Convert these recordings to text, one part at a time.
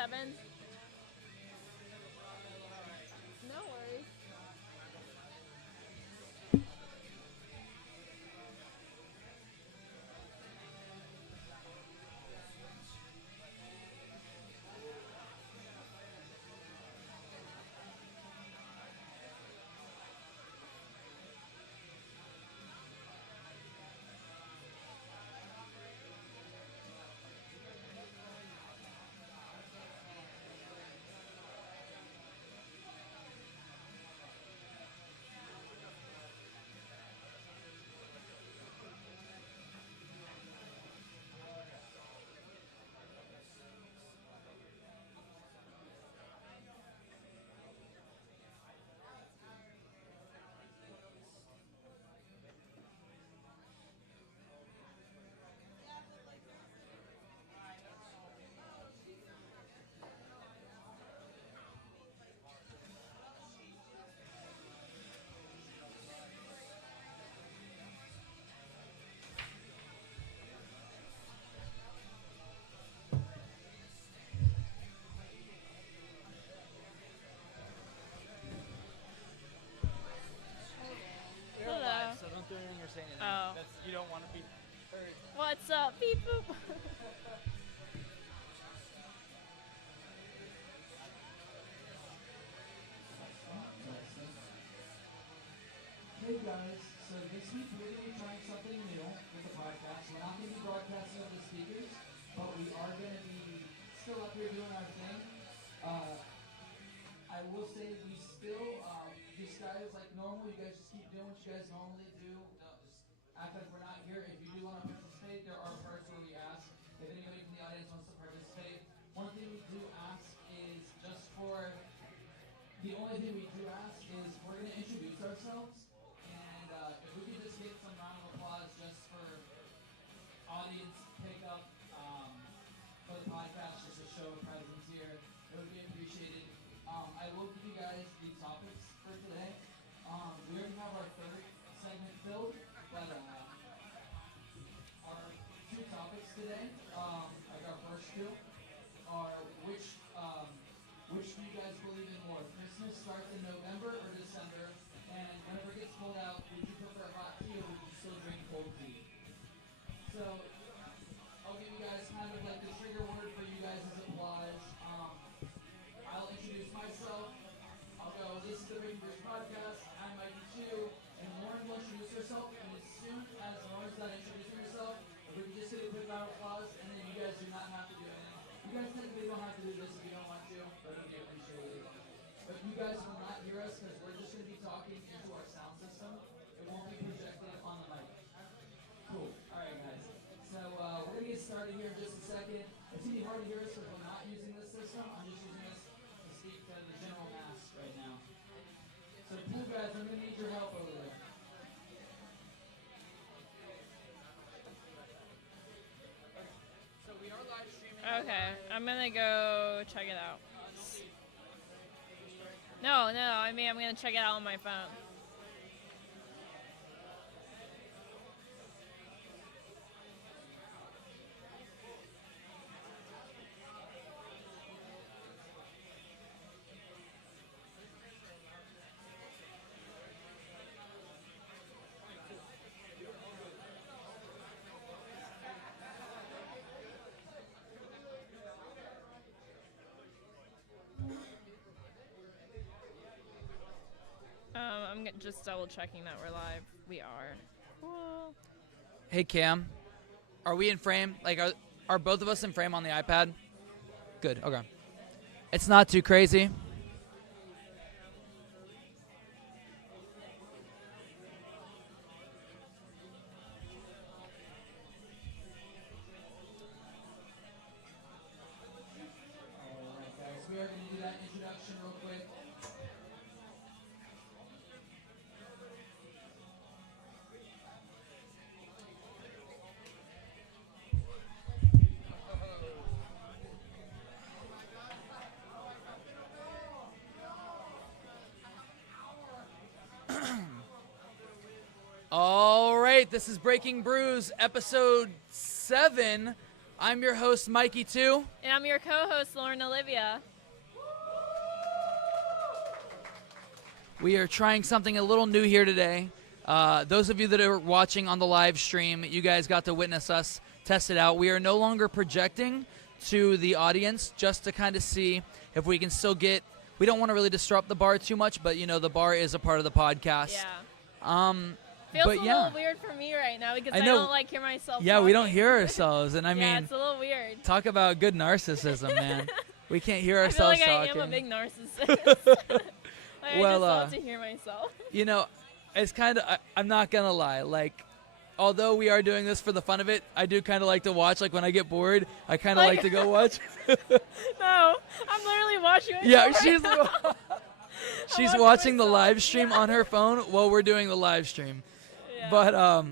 7. No worries. You're alive, so don't do anything or say anything. Oh. You don't want to be heard. What's up? Beep boop. Hey guys, so this week we're going to be trying something new with the podcast. We're not going to be broadcasting over the speakers, but we are going to be still up here doing our thing. I will say we still, just guys like normal, you guys just keep doing what you guys normally do. Don't just act like we're not here. If you do want to participate, there are parts where we ask if anybody from the audience wants to participate. One thing we do ask is just for, the only thing we do ask is we're going to introduce ourselves. And if we could just get some round of applause just for audience pickup for the podcast, just to show a presence here, it would be appreciated. I will give you guys the topics for today. We already have our third segment filled, but our two topics today, like our first two, are which do you guys believe in more? Christmas starts in November or December? And whenever it gets cold out, would you prefer hot tea or would you still drink cold tea? So, I'll give you guys kind of like the trigger word for you guys as applause. I'll introduce myself. I'll go, this is the Brew Podcast. I'm Mikey Chu. And Lauren will introduce herself. And as soon as Lauren's done introducing herself, if we can just get a quick round of applause, and then you guys do not have to do anything. You guys technically don't have to do this if you don't want to, but it'll be appreciated. But you guys will not hear us because we're just going to be talking into our sound system. It won't be projected on the mic. Cool. All right, guys. So we're going to get started here in just a second. It's going to be hard to hear us because we're not using this system. I'm just using this to speak to the general mass right now. So cool, guys. I'm going to need your help over there. So we are live streaming. Okay, I'm gonna go check it out. No, I mean I'm gonna check it out on my phone. I'm just double checking that we're live. We are. Cool. Hey Cam, are we in frame? Like, are both of us in frame on the iPad? Good. Okay. It's not too crazy. Alright, guys. We are going to do that introduction real quick. All right, this is Breaking Brews, episode 7. I'm your host, Mikey, too. And I'm your co-host, Lauren Olivia. We are trying something a little new here today. Those of you that are watching on the live stream, you guys got to witness us test it out. We are no longer projecting to the audience just to kind of see if we can still get, we don't want to really disrupt the bar too much, but, you know, the bar is a part of the podcast. Yeah. Feels a little weird for me right now because I don't like hear myself talking. We don't hear ourselves. And I mean, it's a little weird. Talk about good narcissism, man. We can't hear ourselves talking. I feel like I am a big narcissist. I just love to hear myself. You know, it's kind of, I'm not going to lie. Like, although we are doing this for the fun of it, I do kind of like to watch. Like, when I get bored, I kind of like to go watch. No, I'm literally watching it. Yeah, she's watching the live stream on her phone while we're doing the live stream. Yeah. But,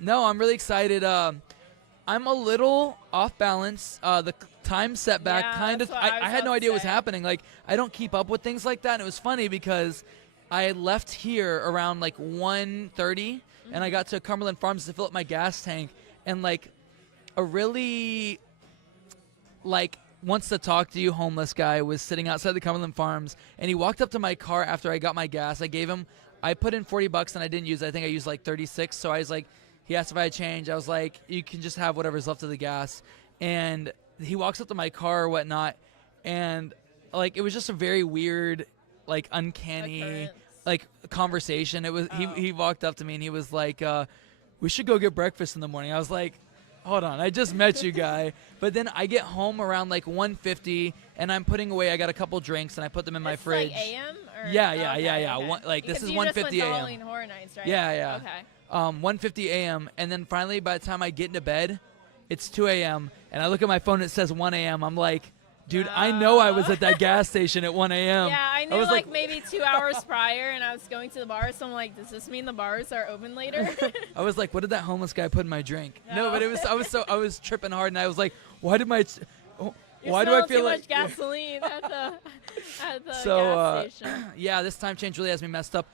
no, I'm really excited. I'm a little off balance. The time setback I had no idea what was happening. Like, I don't keep up with things like that. And it was funny because I had left here around like 1:30 and I got to Cumberland Farms to fill up my gas tank, and like a really like wants to talk to you homeless guy was sitting outside the Cumberland Farms, and he walked up to my car after I got my gas. I put in $40 and I didn't use it. I think I used like 36. So I was like, he asked if I had change. I was like, you can just have whatever's left of the gas. And he walks up to my car or whatnot, and like it was just a very weird, like uncanny like conversation. It was he walked up to me and he was like, we should go get breakfast in the morning. I was like, hold on, I just met you, guy. But then I get home around like 1:50 and I'm putting away, I got a couple drinks and I put them in my fridge. Like AM? Or? Yeah. Okay. This is 1:50 AM. You just went to AM. Halloween Horror Nights, right? Yeah. Okay. 1:50 AM, and then finally by the time I get into bed, it's 2 AM, and I look at my phone, it says 1 AM. I'm like, dude, I know I was at that gas station at 1 AM. Yeah, I knew like maybe 2 hours prior, and I was going to the bar, so I'm like, does this mean the bars are open later? I was like, what did that homeless guy put in my drink? No, but I was tripping hard, and I was like, why do I feel like much gasoline at the gas station? Yeah, this time change really has me messed up.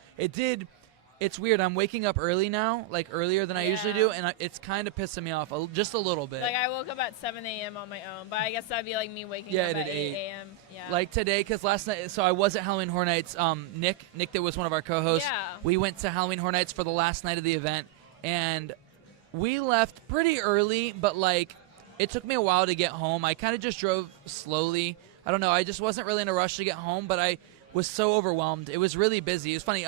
It's weird. I'm waking up early now, like earlier than I usually do, and it's kind of pissing me off just a little bit. Like I woke up at 7 a.m. on my own, but I guess that'd be like me waking up at 8 a.m. Yeah. Like today, because last night, so I was at Halloween Horror Nights. Nick that was one of our co-hosts. Yeah. We went to Halloween Horror Nights for the last night of the event, and we left pretty early, but like it took me a while to get home. I kind of just drove slowly. I don't know. I just wasn't really in a rush to get home, but I was so overwhelmed. It was really busy. It was funny.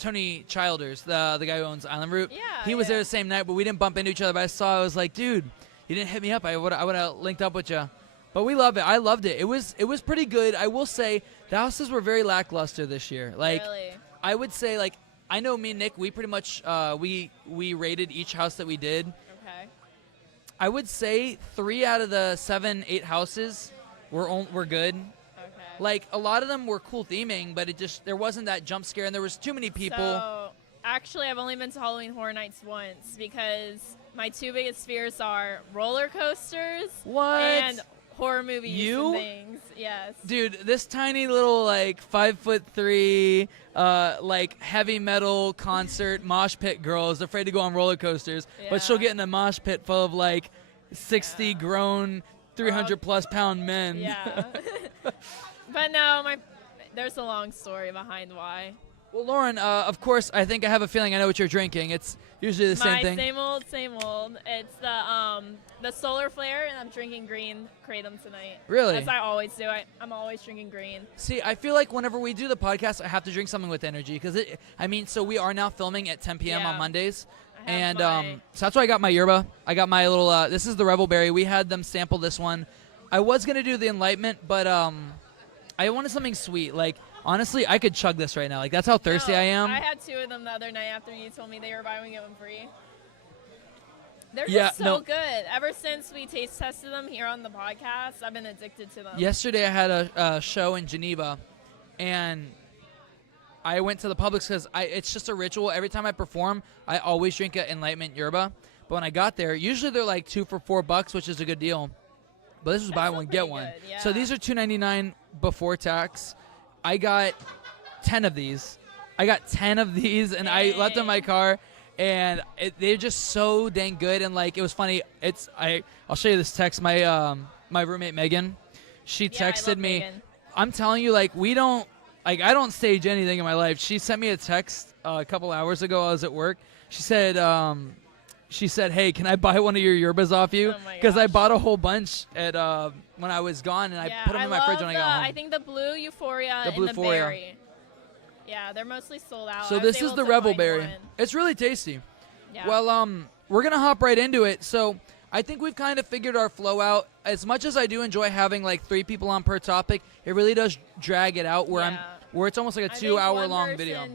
Tony Childers, the guy who owns Island Route. Yeah, he was there the same night, but we didn't bump into each other. But I was like, dude, you didn't hit me up. I would have linked up with you. But we love it. I loved it. It was pretty good. I will say the houses were very lackluster this year. Like, really? I would say, like, I know me and Nick, we pretty much we rated each house that we did. Okay. I would say 3 out of the 7, 8 houses were good. Like, a lot of them were cool theming, but there wasn't that jump scare, and there was too many people. So, actually, I've only been to Halloween Horror Nights once because my 2 biggest fears are roller coasters and horror movies and things. Yes. Dude, this tiny little, like, 5'3", like, heavy metal concert mosh pit girl is afraid to go on roller coasters, but she'll get in a mosh pit full of, like, 60 grown, 300-plus pound men. Yeah. But no, there's a long story behind why. Well, Lauren, of course, I think I have a feeling I know what you're drinking. It's usually the same thing. Same old. It's the Solar Flare, and I'm drinking green Kratom tonight. Really? As I always do. I'm always drinking green. See, I feel like whenever we do the podcast, I have to drink something with energy because so we are now filming at 10 p.m. on Mondays. And so that's why I got my yerba. I got my little, this is the Rebel Berry. We had them sample this one. I was going to do the Enlightenment, but I wanted something sweet. Like, honestly, I could chug this right now. Like, that's how thirsty I am. I had 2 of them the other night after you told me they were buying them free. They're just so good. Ever since we taste tested them here on the podcast, I've been addicted to them. Yesterday I had a show in Geneva, and I went to the Publix because it's just a ritual. Every time I perform, I always drink an Enlightenment yerba. But when I got there, usually they're like 2 for $4, which is a good deal. But this was buy one, get one. Yeah. So these are $2.99 before tax. I got 10 of these. And I left them in my car. and they're just so dang good. And like, it was funny. I'll show you this text. My my roommate Megan, she texted me. Megan. I'm telling you, like, I don't stage anything in my life. She sent me a text a couple hours ago. I was at work. She said, "Hey, can I buy one of your yerbas off you? Because I bought a whole bunch at when I was gone, and I put them in my fridge when I got home." I think the blue Euphoria the blue and the Euphoria. berry. Yeah, they're mostly sold out. So this is the Rebel Berry. It's really tasty. Yeah. Well, we're gonna hop right into it. So I think we've kind of figured our flow out. As much as I do enjoy having like 3 people on per topic, it really does drag it out where it's almost like a 2-hour long video.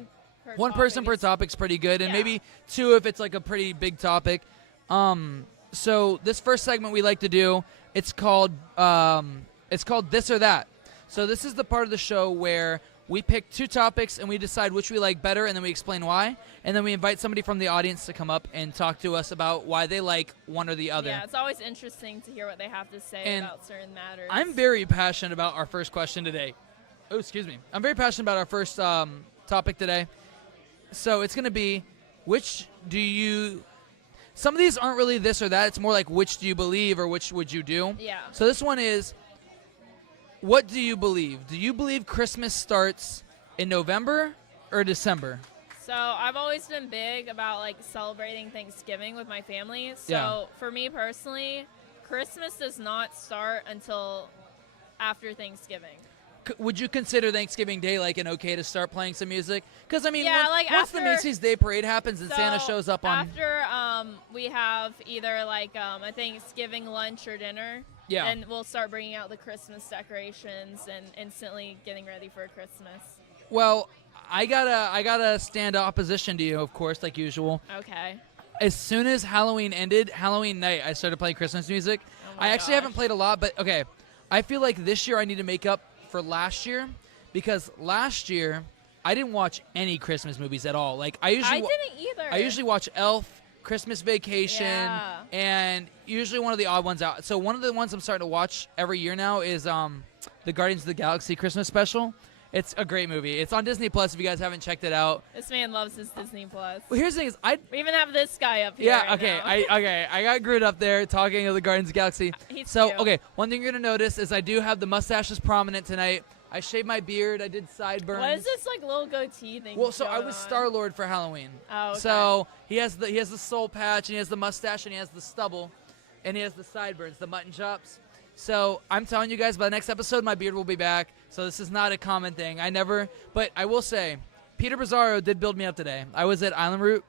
One person per topic's pretty good, and maybe 2 if it's like a pretty big topic. So this first segment we like to do, it's called This or That. So this is the part of the show where we pick 2 topics and we decide which we like better, and then we explain why. And then we invite somebody from the audience to come up and talk to us about why they like one or the other. Yeah, it's always interesting to hear what they have to say about certain matters. I'm very passionate about our first question today. Oh, excuse me. I'm very passionate about our first topic today. So it's going to be, some of these aren't really this or that. It's more like, which do you believe or which would you do? Yeah. So this one is, what do you believe? Do you believe Christmas starts in November or December? So I've always been big about like celebrating Thanksgiving with my family. So for me personally, Christmas does not start until after Thanksgiving. Would you consider Thanksgiving Day like an okay to start playing some music? Because I mean, once the Macy's Day Parade happens and Santa shows up on after we have either like a Thanksgiving lunch or dinner. Yeah. And we'll start bringing out the Christmas decorations and instantly getting ready for Christmas. Well, I gotta stand opposition to you, of course, like usual. Okay. As soon as Halloween ended, Halloween night, I started playing Christmas music. I actually haven't played a lot, but okay. I feel like this year I need to make up for last year, because last year I didn't watch any Christmas movies at all. Like I didn't either. I usually watch Elf, Christmas Vacation, and usually one of the odd ones out. So one of the ones I'm starting to watch every year now is the Guardians of the Galaxy Christmas special. It's a great movie. It's on Disney Plus if you guys haven't checked it out. This man loves his Disney Plus. Well, here's the thing is, we even have this guy up here. Yeah, okay. I got Groot up there talking of the Guardians of the Galaxy. He's so, cute. okay, one thing you're going to notice is I do have the mustaches prominent tonight. I shaved my beard. I did sideburns. What is this like little goatee thing? Well, so I was Star-Lord for Halloween. Oh, okay. So he has the soul patch, and he has the mustache, and he has the stubble, and he has the sideburns, the mutton chops. So I'm telling you guys, by the next episode, my beard will be back. So this is not a common thing. But I will say, Peter Bizarro did build me up today. I was at Island Route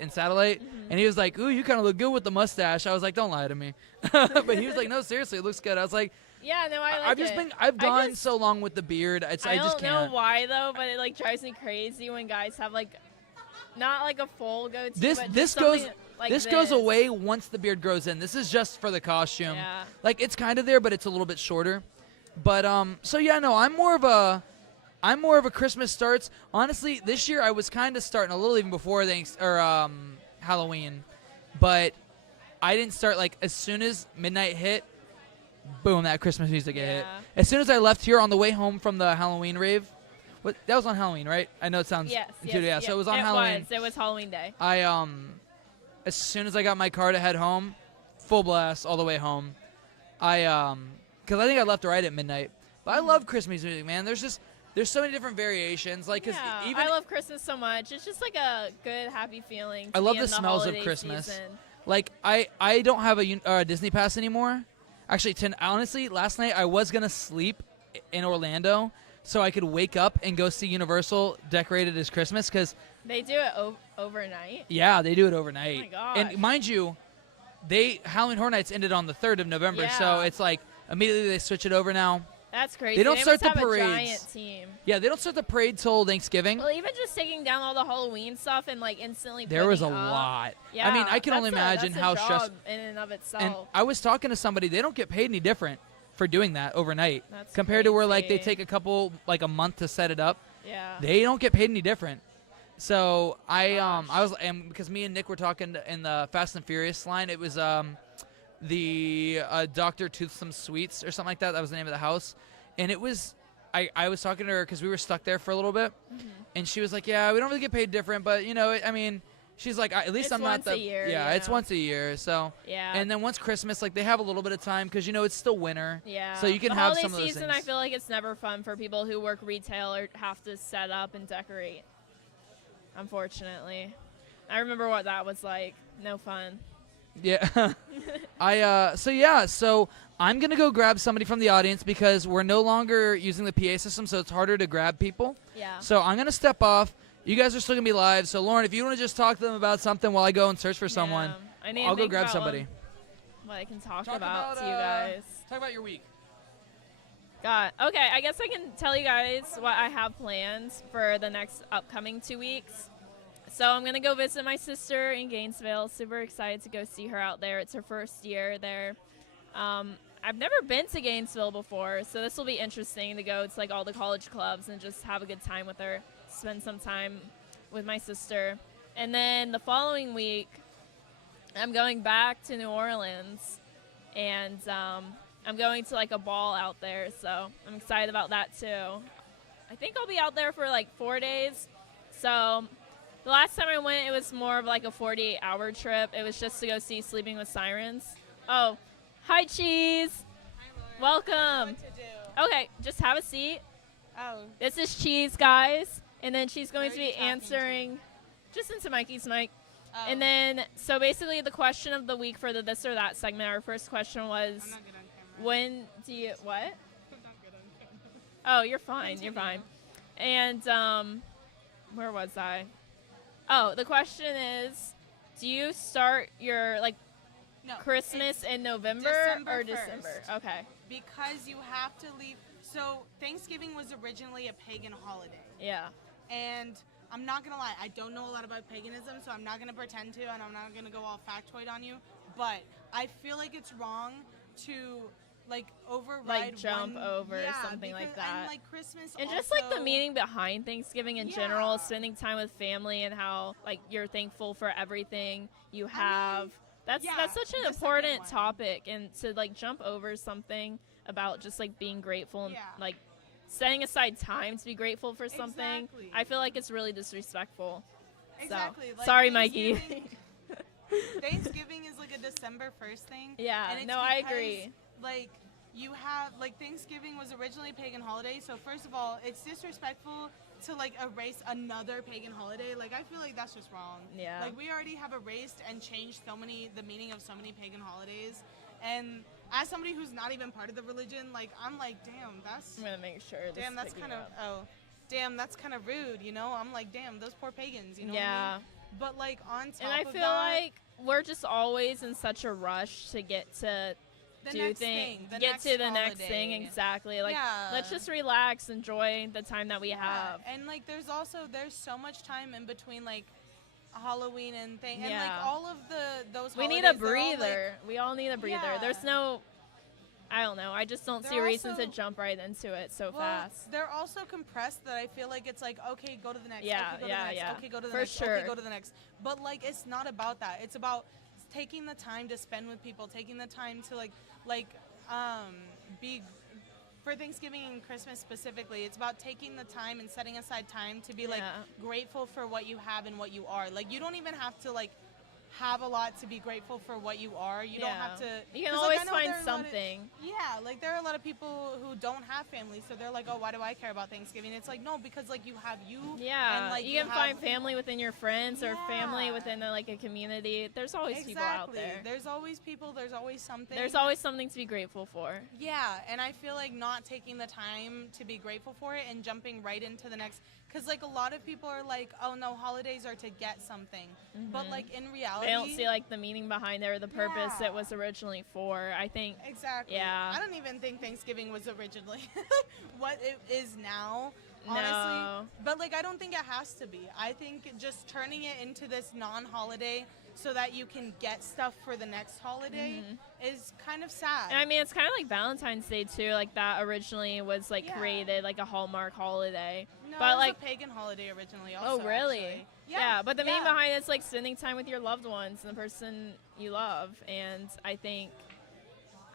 in Satellite, and he was like, "Ooh, you kind of look good with the mustache." I was like, "Don't lie to me." But he was like, "No, seriously, it looks good." I was like, "Yeah, no, I like it." I've gone so long with the beard. I just can't. know why though, but it like drives me crazy when guys have like, not like a full goatee. This goes away once the beard grows in. This is just for the costume. Yeah. Like it's kind of there, but it's a little bit shorter. But so yeah, no, I'm more of a Christmas starts. Honestly, this year I was kind of starting a little even before Halloween, but I didn't start like as soon as midnight hit. Boom, that Christmas music hit. As soon as I left here on the way home from the Halloween rave. That was on Halloween, right? I know it sounds yes. So it was on Halloween. It was Halloween day. As soon as I got my car to head home, full blast all the way home. Because I think I left right at midnight. But I love Christmas music, man. There's so many different variations. Like, I love Christmas so much. It's just like a good, happy feeling. I love the smells of Christmas. Season. Like, I don't have a Disney Pass anymore. Actually, honestly, last night I was gonna sleep in Orlando so I could wake up and go see Universal decorated as Christmas, because they do it overnight. Yeah, they do it overnight. Oh my gosh. And mind you, Halloween Horror Nights ended on the 3rd of November, so it's like immediately they switch it over now. That's crazy. They don't start the parades. parades. A giant team. Yeah, they don't start the parade till Thanksgiving. Well, even just taking down all the Halloween stuff and like instantly. There was a lot. Yeah, I mean, I can only imagine how stressful. In and of itself. And I was talking to somebody; they don't get paid any different for doing that overnight That's compared crazy. to where like they take a month to set it up. Yeah. They don't get paid any different. So because me and Nick were talking in the Fast and Furious line. It was the Dr. Toothsome Sweets or something like that. That was the name of the house. And it was, I was talking to her because we were stuck there for a little bit. Mm-hmm. And she was like, yeah, we don't really get paid different. But, She's like, at least it's I'm not once a year, yeah, it's once a year. So yeah. And then once Christmas, like they have a little bit of time because it's still winter. Yeah. So you can the have holiday some of those season, things. I feel like it's never fun for people who work retail or have to set up and decorate. Unfortunately, I remember what that was like. No fun. Yeah. So I'm going to go grab somebody from the audience because we're no longer using the PA system, so it's harder to grab people. Yeah. So I'm going to step off. You guys are still going to be live. So, Lauren, if you want to just talk to them about something while I go and search for someone, I'll go grab somebody. What I can talk about to you guys. Talk about your week. God. Okay, I guess I can tell you guys what I have planned for the next upcoming 2 weeks. So I'm going to go visit my sister in Gainesville. Super excited to go see her out there. It's her first year there. I've never been to Gainesville before, so this will be interesting to go to like all the college clubs and just have a good time with her, spend some time with my sister. And then the following week, I'm going back to New Orleans, and I'm going to like a ball out there, so I'm excited about that too. I think I'll be out there for like 4 days. So the last time I went, it was more of like a 48-hour trip. It was just to go see Sleeping with Sirens. Oh, hi, Cheese. Hi, Lauren. Welcome. What to do? Okay, just have a seat. Oh. This is Cheese, guys. And then she's going to Where are be you talking answering just into Mikey's mic. Oh. And then, so basically the question of the week for the this or that segment, our first question was, I'm not good on camera. when do you, what? I'm not good on camera. Oh, you're fine. You're fine. And where was I? Oh, the question is, do you start your No, Christmas in November or December? 1st. Okay. Because you have to leave. So Thanksgiving was originally a pagan holiday. Yeah. And I'm not going to lie, I don't know a lot about paganism, so I'm not going to pretend to, and I'm not going to go all factoid on you. But I feel like it's wrong to override jump over something because, like that. And Christmas And also, just the meaning behind Thanksgiving in general, spending time with family and how you're thankful for everything you have. That's such an important topic, and to jump over something about just being grateful and setting aside time to be grateful for something. Exactly. I feel like it's really disrespectful. Exactly. So, sorry, Mikey. Thanksgiving is a December 1st thing. Yeah, and it's no, I agree. You have Thanksgiving was originally a pagan holiday, so first of all, it's disrespectful to erase another pagan holiday. I feel like that's just wrong. Yeah. We already have erased and changed the meaning of so many pagan holidays, and as somebody who's not even part of the religion, I'm damn, that's. I'm gonna make sure. Damn, that's kind of damn, that's kind of rude, I'm damn, those poor pagans, you know. Yeah. What I mean? But on top of that, and I feel like we're just always in such a rush to get to do things, get to the next thing. Exactly. Let's just relax, enjoy the time that we have. And there's so much time in between Halloween and things, and all of those. We holidays, need a breather. We all need a breather. Yeah. There's no. I don't know. I just don't see a reason to jump right into it so fast. They're also compressed that I feel like it's okay, go to the next. Yeah, okay, go to the next. Okay, go to the For next. sure. Okay, go to the next. But it's not about that. It's about taking the time to spend with people, taking the time to be for Thanksgiving and Christmas specifically. It's about taking the time and setting aside time to be grateful for what you have and what you are. You don't even have to have a lot to be grateful for what you are. You don't have to. You can always find something. There are a lot of people who don't have families, so they're oh, why do I care about Thanksgiving? It's no, because you have you. Yeah, and, you can find family within your friends or family within a community. There's always people out there. There's always people. There's always something. There's always something to be grateful for. Yeah, and I feel not taking the time to be grateful for it and jumping right into the next. Because a lot of people are oh no, holidays are to get something, but in reality they don't see the meaning behind it or the purpose it was originally for. I think exactly. Yeah. I don't even think Thanksgiving was originally what it is now. Honestly, No. But I don't think it has to be. I think just turning it into this non-holiday so that you can get stuff for the next holiday is kind of sad. And I mean, it's kind of like Valentine's Day too. That originally was created a Hallmark holiday. No, but it was a pagan holiday originally. Also, oh really? Actually. Yeah. But the meaning behind it's spending time with your loved ones and the person you love. And I think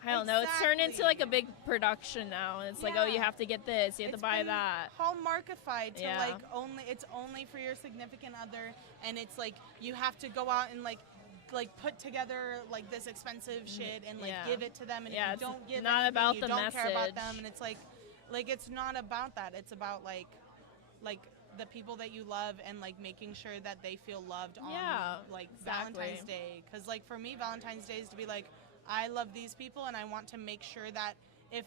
I don't know. It's turned into like a big production now, and it's like, oh, you have to get this, you have to buy that. Hallmarkified to like it's only for your significant other, and it's like you have to go out and like put together like this expensive shit and like give it to them, and if you don't give not anything, about you the don't message. care about them, and it's like it's not about that. It's about like the people that you love and like making sure that they feel loved on like Valentine's Day. Because like for me, Valentine's Day is to be like, I love these people and I want to make sure that if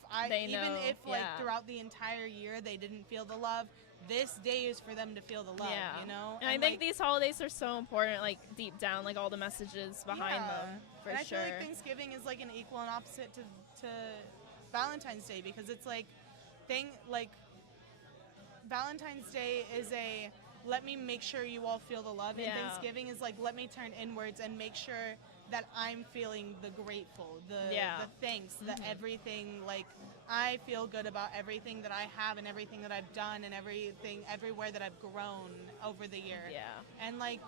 like throughout the entire year they didn't feel the love, this day is for them to feel the love, you know? And I think these holidays are so important, like deep down, like all the messages behind them, for and sure. I feel like Thanksgiving is like an equal and opposite to Valentine's Day, because it's like Valentine's Day is a let me make sure you all feel the love, and Thanksgiving is like let me turn inwards and make sure that I'm feeling the grateful, the thanks, the everything. Like I feel good about everything that I have and everything that I've done and everywhere that I've grown over the year. Yeah. And like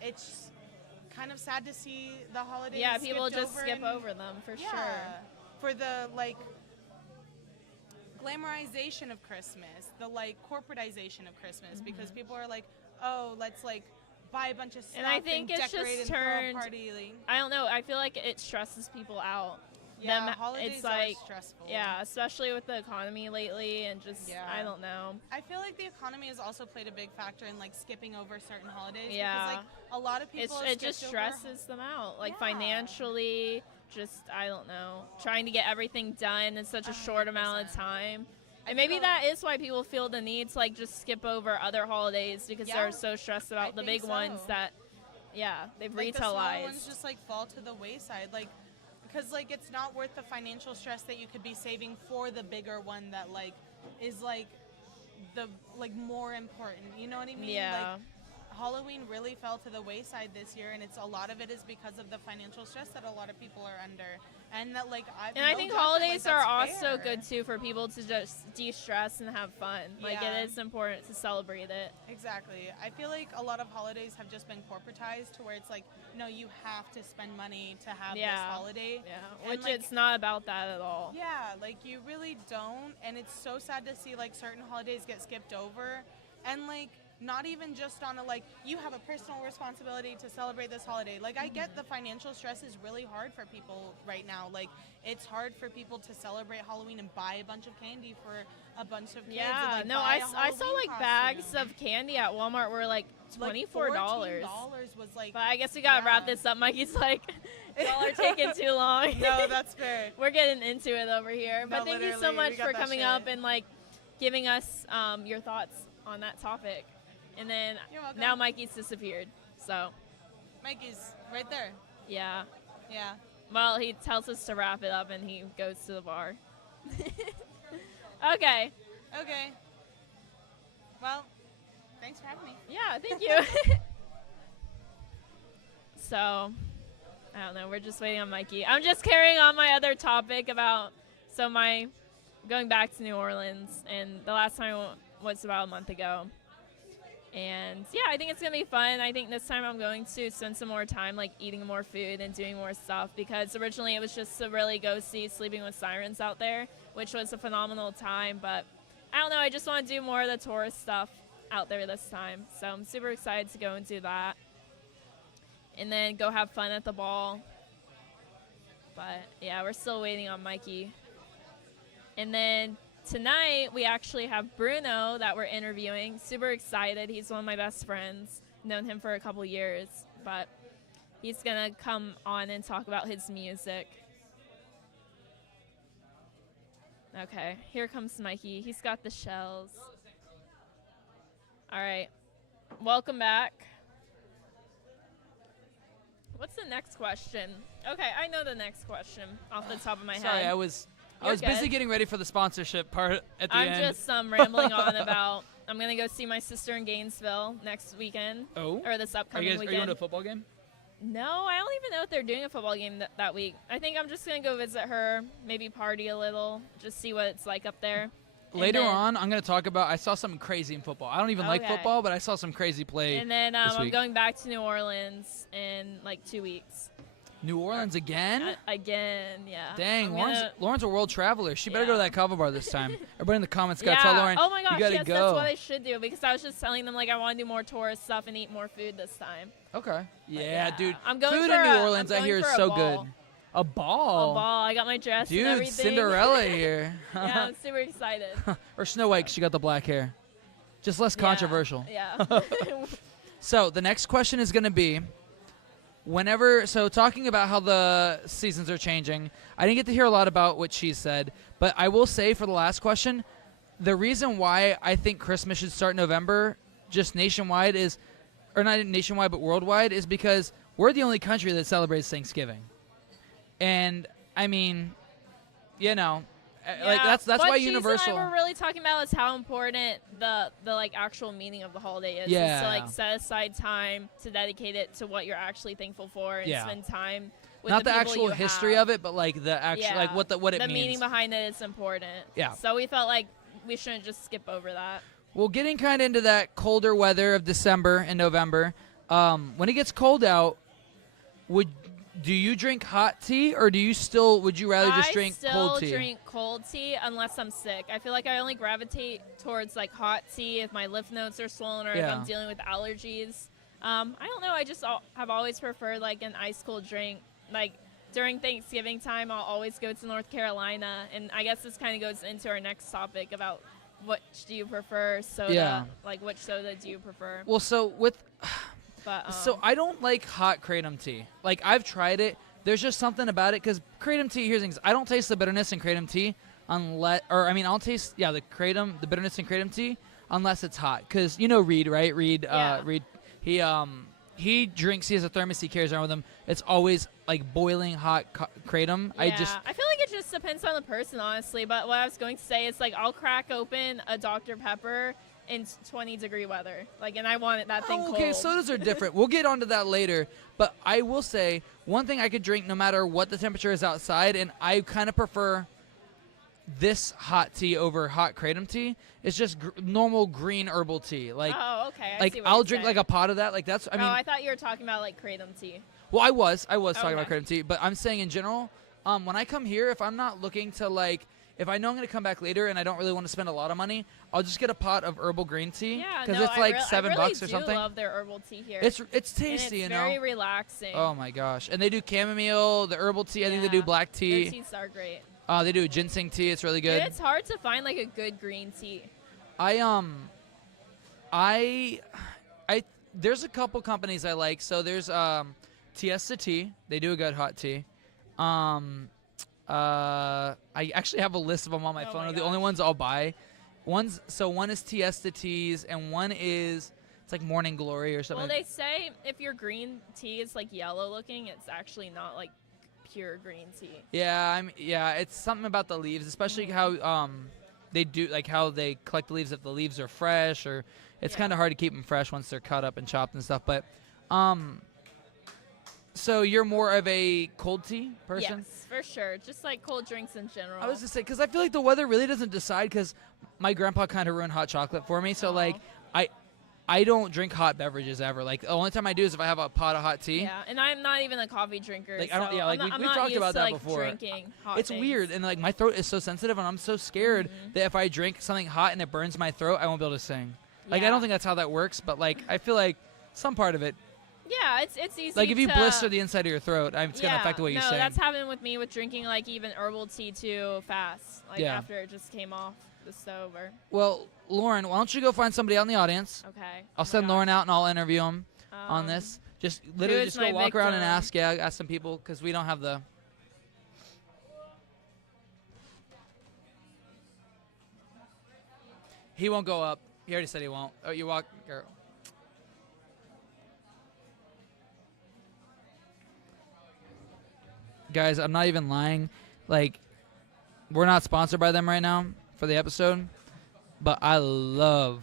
it's kind of sad to see the holidays. Yeah, people just skip over them for sure. For the like glamorization of Christmas, the like corporatization of Christmas, because people are like, oh, let's like buy a bunch of stuff and I think it's decorate just and turned, throw a party. I don't know, I feel like it stresses people out. Yeah, holidays it's like, are stressful. Yeah, especially with the economy lately, and just I don't know. I feel like the economy has also played a big factor in like skipping over certain holidays. Yeah, because like a lot of people it just stresses them out, like financially. Just I don't know, trying to get everything done in such a short amount of time. And maybe that is why people feel the need to like just skip over other holidays, because they're so stressed about the big ones that they've like retailized. The small ones just like fall to the wayside, like because like it's not worth the financial stress that you could be saving for the bigger one that like is like the like more important, you know what I mean? Like Halloween really fell to the wayside this year, and a lot of it is because of the financial stress that a lot of people are under. And that like I think holidays are also good too for people to just de-stress and have fun. Like it is important to celebrate it. Exactly. I feel like a lot of holidays have just been corporatized to where it's like, no, you have to spend money to have this holiday. Yeah, which like, it's not about that at all. Yeah, like you really don't, and it's so sad to see like certain holidays get skipped over, and like not even just on a like you have a personal responsibility to celebrate this holiday. Like I get the financial stress is really hard for people right now. Like it's hard for people to celebrate Halloween and buy a bunch of candy for a bunch of kids. Yeah, and, like, no, I saw like bags of candy at Walmart were like $24. $14 was like. But I guess we gotta wrap this up. Mikey's like, y'all are taking too long. No, that's fair. We're getting into it over here. But thank you so much for coming up and like giving us your thoughts on that topic. And then now Mikey's disappeared, so. Mikey's right there. Yeah. Yeah. Well, he tells us to wrap it up and he goes to the bar. Okay. Well, thanks for having me. Yeah, thank you. So, I don't know, we're just waiting on Mikey. I'm just carrying on my other topic about, going back to New Orleans, and the last time was about a month ago. And yeah, I think it's going to be fun. I think this time I'm going to spend some more time like eating more food and doing more stuff, because originally it was just to really go see Sleeping with Sirens out there, which was a phenomenal time. But I don't know, I just want to do more of the tourist stuff out there this time. So I'm super excited to go and do that. And then go have fun at the ball. But yeah, we're still waiting on Mikey. And then tonight, we actually have Bruno that we're interviewing. Super excited. He's one of my best friends. Known him for a couple years. But he's going to come on and talk about his music. Okay, here comes Mikey. He's got the shells. All right. Welcome back. What's the next question? Okay, I know the next question off the top of my head. Sorry, I was busy getting ready for the sponsorship part at the end. I'm just rambling on about, I'm going to go see my sister in Gainesville next weekend. Oh? Or this upcoming weekend. Are you going to a football game? No, I don't even know if they're doing a football game that week. I think I'm just going to go visit her, maybe party a little, just see what it's like up there. Later on, I'm going to talk about, I saw something crazy in football. I don't even like football, but I saw some crazy play. And then I'm going back to New Orleans in like 2 weeks. New Orleans again? Again, yeah. Dang, Lauren's a world traveler. She better go to that kava bar this time. Everybody in the comments got to tell Lauren, oh my gosh, you got to yes, go. that's what I should do, because I was just telling them, like, I want to do more tourist stuff and eat more food this time. Okay. Yeah, dude. I'm going food for in New Orleans, I hear, is so ball. good. A ball? A ball. I got my dress Dude, and everything. Cinderella here. Yeah, I'm super excited. Or Snow White, 'cause she got the black hair. Just less controversial. Yeah. So the next question is going to be, talking about how the seasons are changing, I didn't get to hear a lot about what she said, but I will say for the last question, the reason why I think Christmas should start November, just nationwide or not nationwide, but worldwide, is because we're the only country that celebrates Thanksgiving. And, I mean, like that's why Universal. What we're really talking about is how important the like actual meaning of the holiday is. Yeah. Is to like set aside time to dedicate it to what you're actually thankful for and spend time with not the the people actual you history have. of it, but like the actual like what it means. The meaning behind it is important. Yeah. So we felt like we shouldn't just skip over that. Well, getting kind of into that colder weather of December and November, when it gets cold out, do you drink hot tea, or would you rather just drink cold tea? I still drink cold tea unless I'm sick. I feel like I only gravitate towards like hot tea if my lymph nodes are swollen or if I'm dealing with allergies. I don't know. I just have always preferred like an ice cold drink. Like during Thanksgiving time, I'll always go to North Carolina, and I guess this kind of goes into our next topic about which do you prefer soda? Yeah. Like which soda do you prefer? Well, so I don't like hot kratom tea. Like, I've tried it. There's just something about it, because kratom tea, here's the thing. I don't taste the bitterness in kratom tea I'll taste, the bitterness in kratom tea unless it's hot. Because, Reed, right? Reed, he drinks, he has a thermos he carries around with him. It's always, like, boiling hot kratom. Yeah, I feel like it just depends on the person, honestly. But what I was going to say is, like, I'll crack open a Dr. Pepper in 20-degree weather, and I want that thing cold. Okay, sodas are different. We'll get onto that later, but I will say one thing I could drink no matter what the temperature is outside, and I kind of prefer this hot tea over hot kratom tea. It's just normal green herbal tea. Like, oh, okay. Like, I'll drink like a pot of that. Like, that's. I mean, I thought you were talking about like kratom tea. Well, I was talking about kratom tea, but I'm saying in general, when I come here, if I'm not looking to if I know I'm going to come back later and I don't really want to spend a lot of money, I'll just get a pot of herbal green tea. Yeah, because it's like $7 or something. I really love their herbal tea here. It's tasty, and it's very relaxing. Oh my gosh! And they do chamomile, the herbal tea. I think they do black tea. Their teas are great. They do ginseng tea. It's really good. Dude, it's hard to find like a good green tea. There's a couple companies I like. So there's Tiesta Tea. They do a good hot tea. I actually have a list of them on my phone. They're the only ones I'll buy. One is Tiesta Teas, and one is it's like Morning Glory or something. Well, they say if your green tea is like yellow looking, it's actually not like pure green tea. Yeah, it's something about the leaves, especially how they do how they collect the leaves if the leaves are fresh, or it's kind of hard to keep them fresh once they're cut up and chopped and stuff. But so you're more of a cold tea person? Yes, for sure. Just like cold drinks in general. I was just saying, because I feel like the weather really doesn't decide, because my grandpa kind of ruined hot chocolate for me. So, I don't drink hot beverages ever. Like, the only time I do is if I have a pot of hot tea. Yeah, and I'm not even a coffee drinker. Like, I don't, we've talked about that before. Drinking hot it's things. weird, and my throat is so sensitive, and I'm so scared that if I drink something hot and it burns my throat, I won't be able to sing. I don't think that's how that works, but I feel like some part of it. Yeah, it's easy. Like if you blister the inside of your throat, it's gonna affect the way you sing. No, that's happened with me with drinking even herbal tea too fast. After it just came off the stove. Well, Lauren, why don't you go find somebody out in the audience? Okay. I'll send Lauren out and I'll interview him on this. Just literally just go walk around and ask some people, because we don't have the. He won't go up. He already said he won't. Oh, you walk, girl. Guys, I'm not even lying. We're not sponsored by them right now for the episode, but I love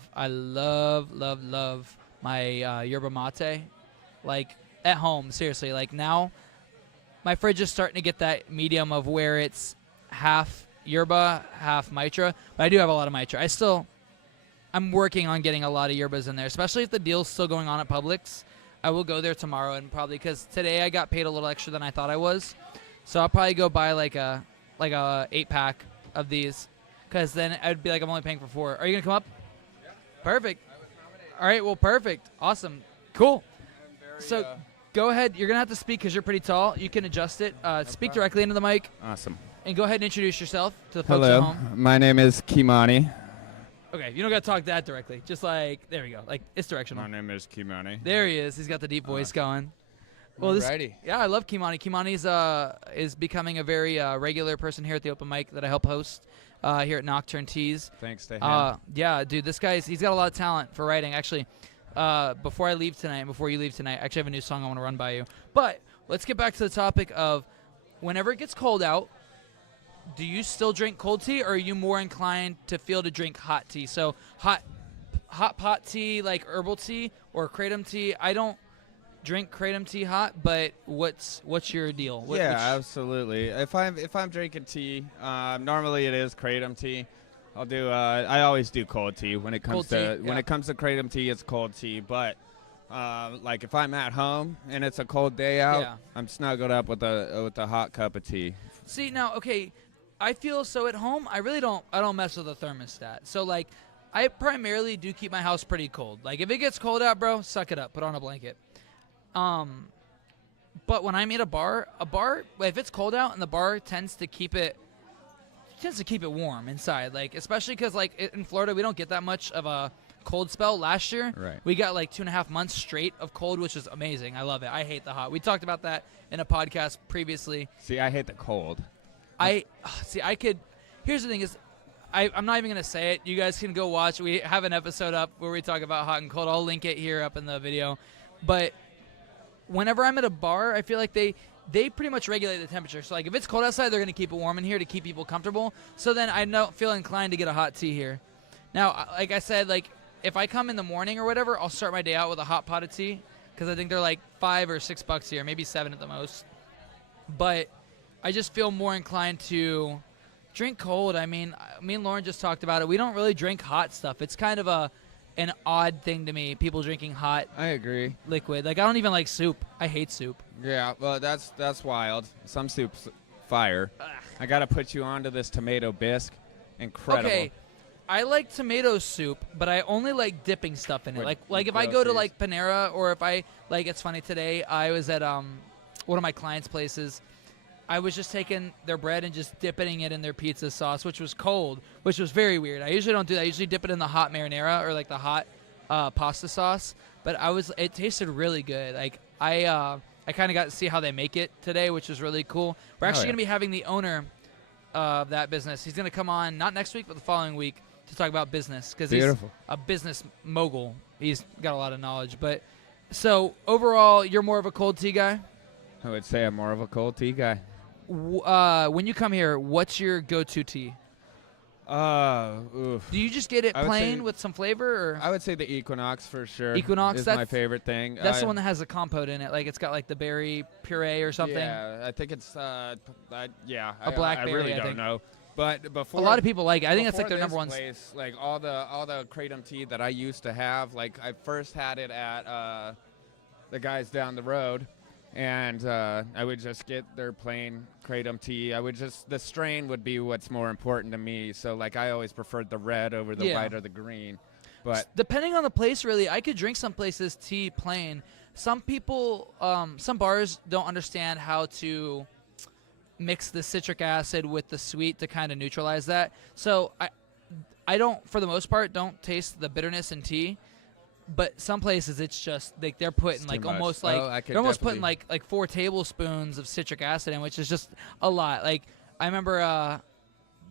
my yerba mate. At home, seriously. Now, my fridge is starting to get that medium of where it's half yerba, half mitra. But I do have a lot of mitra. I'm working on getting a lot of yerbas in there, especially if the deal's still going on at Publix. I will go there tomorrow and probably because today I got paid a little extra than I thought I was, so I'll probably go buy like a 8-pack of these, because then I'd be like I'm only paying for 4. Are you gonna come up? Yeah. Perfect. All right. Well, perfect. Awesome. Cool. So go ahead. You're gonna have to speak because you're pretty tall. You can adjust it. Speak directly into the mic. Awesome. And go ahead and introduce yourself to the folks at home. My name is Kimani. Okay, you don't got to talk that directly. Just like, there we go. Like, it's directional. My name is Kimani. There he is. He's got the deep voice going. Well, Alrighty. yeah, I love Kimani. Kimani's is becoming a very regular person here at the open mic that I help host here at Nocturne Teas. Thanks to him. Yeah, dude, this guy's he's got a lot of talent for writing. Actually, before you leave tonight, I actually have a new song I want to run by you. But let's get back to the topic of whenever it gets cold out, do you still drink cold tea, or are you more inclined to drink hot tea? So hot pot tea, like herbal tea or kratom tea. I don't drink kratom tea hot, but what's your deal? Absolutely. If I'm drinking tea, normally it is kratom tea. I'll do. I always do cold tea when it comes to kratom tea. It's cold tea, but like if I'm at home and it's a cold day out, I'm snuggled up with a hot cup of tea. See now, okay. I feel so at home. I don't mess with the thermostat. So like, I primarily do keep my house pretty cold. Like if it gets cold out, bro, suck it up. Put on a blanket. But when I'm at a bar, if it's cold out and the bar tends to keep it warm inside. Like especially because like in Florida we don't get that much of a cold spell. Last year, we got like 2.5 months straight of cold, which is amazing. I love it. I hate the hot. We talked about that in a podcast previously. See, I hate the cold. Here's the thing is, I'm not even going to say it. You guys can go watch. We have an episode up where we talk about hot and cold. I'll link it here up in the video. But whenever I'm at a bar, I feel like they pretty much regulate the temperature. So like if it's cold outside, they're going to keep it warm in here to keep people comfortable. So then I don't feel inclined to get a hot tea here. Now, like I said, like if I come in the morning or whatever, I'll start my day out with a hot pot of tea because I think they're like $5 or $6 here, maybe $7 at the most. But I just feel more inclined to drink cold. I mean, me and Lauren just talked about it. We don't really drink hot stuff. It's kind of an odd thing to me, people drinking hot. I agree. Liquid. Like I don't even like soup. I hate soup. Yeah, well that's wild. Some soup's fire. Ugh. I got to put you onto this tomato bisque. Incredible. Okay. I like tomato soup, but I only like dipping stuff in it. Like if I go to like Panera or if I like it's funny today I was at one of my clients' places. I was just taking their bread and just dipping it in their pizza sauce, which was cold, which was very weird. I usually don't do that. I usually dip it in the hot marinara or like the hot pasta sauce. But it tasted really good. Like I kind of got to see how they make it today, which was really cool. We're actually going to be having the owner of that business. He's going to come on not next week, but the following week to talk about business because he's a business mogul. He's got a lot of knowledge. But so overall, you're more of a cold tea guy? I would say I'm more of a cold tea guy. When you come here, what's your go-to tea? Do you just get it plain with some flavor? Or? I would say the Equinox for sure. Equinox is my favorite thing. That's the one that has a compote in it. Like it's got like the berry puree or something. Yeah, I think it's a blackberry. I really don't know. But before a lot of people like it. I think that's like their number one. Place, like all the kratom tea that I used to have, like I first had it at the guys down the road. And I would just get their plain kratom tea. The strain would be what's more important to me. So, like, I always preferred the red over the white or the green. But depending on the place, really, I could drink some places tea plain. Some people, some bars don't understand how to mix the citric acid with the sweet to kind of neutralize that. So, I don't, for the most part, don't taste the bitterness in tea. But some places it's just like they're putting like almost like they're almost putting like 4 tablespoons of citric acid in, which is just a lot. Like I remember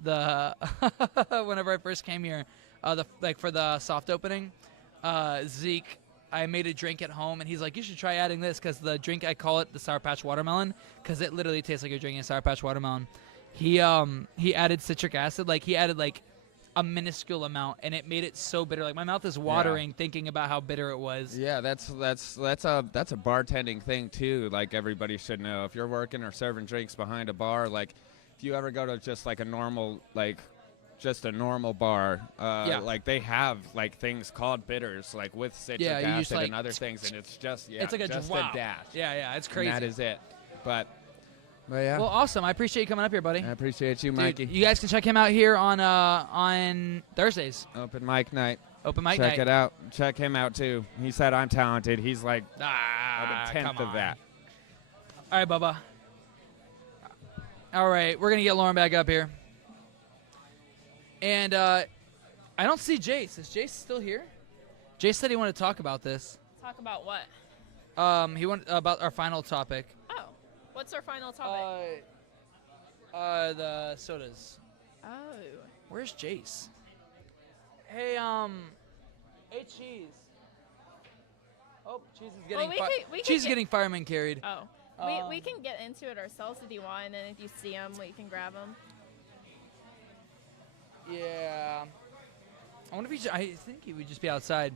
whenever I first came here, for the soft opening, Zeke, I made a drink at home and he's like, you should try adding this because the drink I call it the Sour Patch Watermelon because it literally tastes like you're drinking a Sour Patch Watermelon. He added citric acid, like he added like a minuscule amount, and it made it so bitter. Like my mouth is watering thinking about how bitter it was. Yeah, that's a bartending thing too. Like everybody should know. If you're working or serving drinks behind a bar, like if you ever go to just like a normal like just a normal bar. Yeah. Like they have like things called bitters, like with citric Yeah, you just, acid like, and other things, and it's just it's like just wow. a dash. Yeah, it's crazy. And that is it. But yeah. Well, awesome. I appreciate you coming up here, buddy. I appreciate you, Dude, Mikey. you guys can check him out here on Thursdays. Open mic night. Open mic Check night. it out. Check him out too. He said I'm talented. He's like a tenth come of that. All right, Bubba. All right, we're gonna get Lauren back up here. And I don't see Jace. Is Jace still here? Jace said he wanted to talk about this. Talk about what? He wanted about our final topic. Oh, what's our final topic? The sodas. Oh. Where's Jace? Hey, hey, Cheese. Oh, Cheese is getting we Cheese is could getting fireman carried. Oh. We can get into it ourselves if you want, and then if you see him, we can grab him. Yeah. I wonder if I think he would just be outside.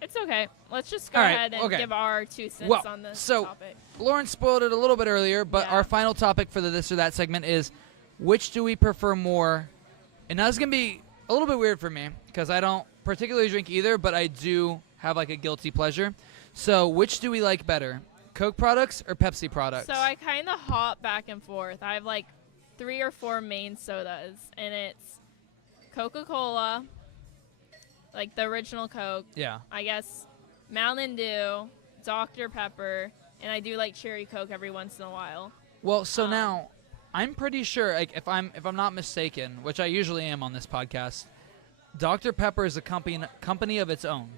It's okay. Let's just go All right, ahead and okay. give our 2 cents Well, on this so topic. Lauren spoiled it a little bit earlier, but Yeah. our final topic for the this or that segment is which do we prefer more? And now this is going to be a little bit weird for me because I don't particularly drink either, but I do have like a guilty pleasure. So which do we like better? Coke products or Pepsi products? So I kind of hop back and forth. I have like 3 or 4 main sodas, and it's Coca-Cola, like the original Coke, Yeah. I guess Mountain Dew, Dr. Pepper, and I do like cherry Coke every once in a while. Well, so now I'm pretty sure, like if I'm not mistaken, which I usually am on this podcast, Dr. Pepper is a company of its own.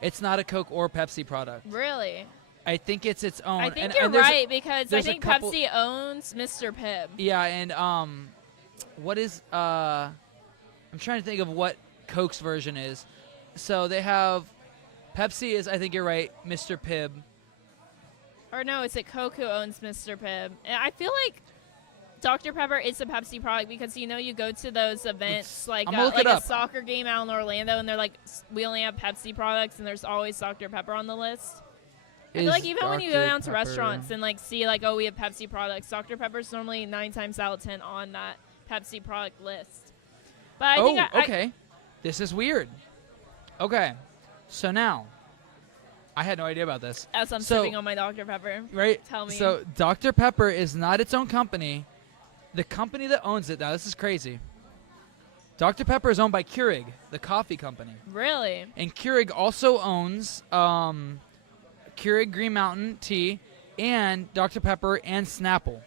It's not a Coke or Pepsi product. Really? I think it's its own. I think and you're there's right because I there's a think couple- Pepsi owns Mr. Pibb. Yeah, and what is I'm trying to think of what Coke's version is. So they have Pepsi is, I think you're right, Mr. Pibb. Or no, it's Coke who owns Mr. Pibb. And I feel like Dr. Pepper is a Pepsi product because, you know, you go to those events like I'm gonna look like it a up. soccer game out in Orlando, and they're like, we only have Pepsi products, and there's always Dr. Pepper on the list. I feel like even when you go Dr. down to Pepper- restaurants and like see like, oh, we have Pepsi products, Dr. Pepper's normally 9 times out of 10 on that Pepsi product list. But I think okay. This is weird. Okay. So now, I had no idea about this. As I'm So- sipping on my Dr. Pepper. Right? Tell me. So Dr. Pepper is not its own company. The company that owns it, now this is crazy. Dr. Pepper is owned by Keurig, the coffee company. Really? And Keurig also owns Keurig Green Mountain Tea and Dr. Pepper and Snapple.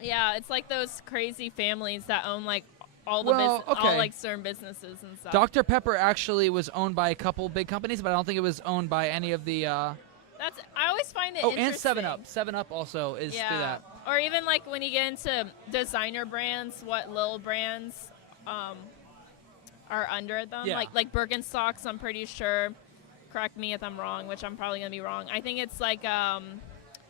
Yeah, it's like those crazy families that own like all Well, all okay. like certain businesses and stuff. Dr. Pepper actually was owned by a couple big companies, but I don't think it was owned by any of the I always find it Oh, interesting. and 7-Up. 7-Up also is through that. Or even like when you get into designer brands, what little brands are under them. Yeah. Like Birkenstocks, I'm pretty sure. Correct me if I'm wrong, which I'm probably gonna be wrong. I think it's like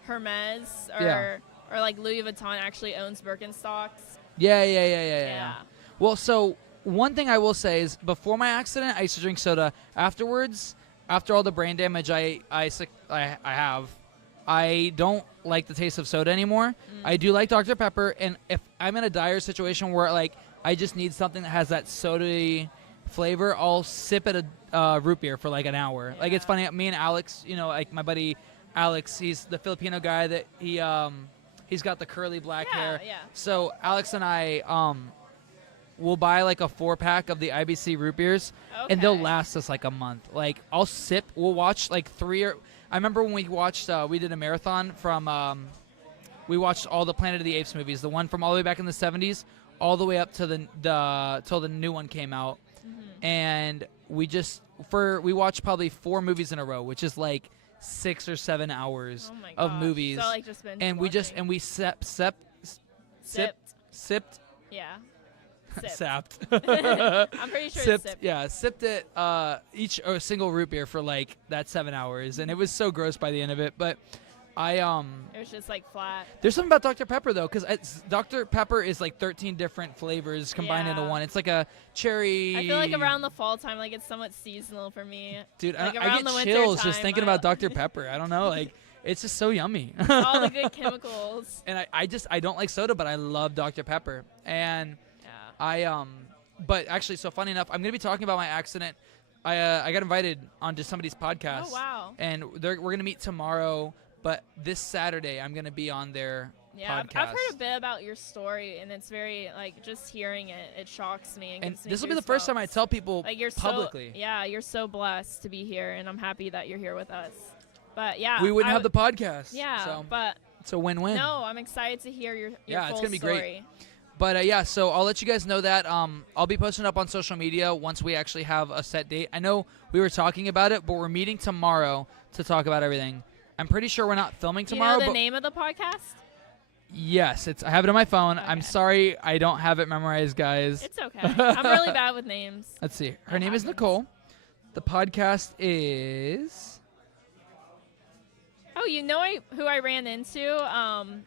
Hermes or like Louis Vuitton actually owns Birkenstocks. Yeah. Well, so one thing I will say is before my accident, I used to drink soda. Afterwards, after all the brain damage I have, I don't like the taste of soda anymore. I do like Dr. Pepper, and if I'm in a dire situation where like I just need something that has that soda flavor, I'll sip at a root beer for like an hour. Like it's funny, me and Alex, you know, like my buddy Alex, he's the Filipino guy that he's got the curly black hair. Yeah. So Alex and I we'll buy like a 4-pack of the IBC root beers, and they'll Okay. last us like a month. Like we'll watch like 3 or I remember when we watched we did a marathon from we watched all the Planet of the Apes movies, the one from all the way back in the 70s all the way up to till the new one came out. And we watched probably 4 movies in a row, which is like 6 or 7 hours Oh my of gosh. movies. So like just binge and we watching. sipped Yeah. Sipped. sapped. I'm pretty sure it's sipped. Yeah, sipped it each a single root beer for like that 7 hours, and it was so gross by the end of it. But It was just like flat. there's something about Dr. Pepper though, because Dr. Pepper is like 13 different flavors combined into Yeah. one. It's like a cherry. I feel like around the fall time, like it's somewhat seasonal for me. Dude, like I around get the winter chills just time, thinking about Dr. Pepper. I don't know, like it's just so yummy. all the good chemicals. And I don't like soda, but I love Dr. Pepper. And Yeah. But actually, so funny enough, I'm gonna be talking about my accident. I got invited onto somebody's podcast. Oh wow! And we're gonna meet tomorrow. But this Saturday, I'm gonna be on their podcast. I've heard a bit about your story, and it's very just hearing it shocks me. And this will be the first time I tell people you're publicly. You're so blessed to be here, and I'm happy that you're here with us. But yeah, we wouldn't have the podcast. Yeah, so but it's a win-win. No, I'm excited to hear your yeah, full it's gonna be story. Great. But so I'll let you guys know that I'll be posting up on social media once we actually have a set date. I know we were talking about it, but we're meeting tomorrow to talk about everything. I'm pretty sure we're not filming tomorrow. Do you know the name of the podcast? Yes, I have it on my phone. Okay. I'm sorry I don't have it memorized, guys. It's okay. I'm really bad with names. Let's see. Her name is Nicole. The podcast is... Oh, you know who I ran into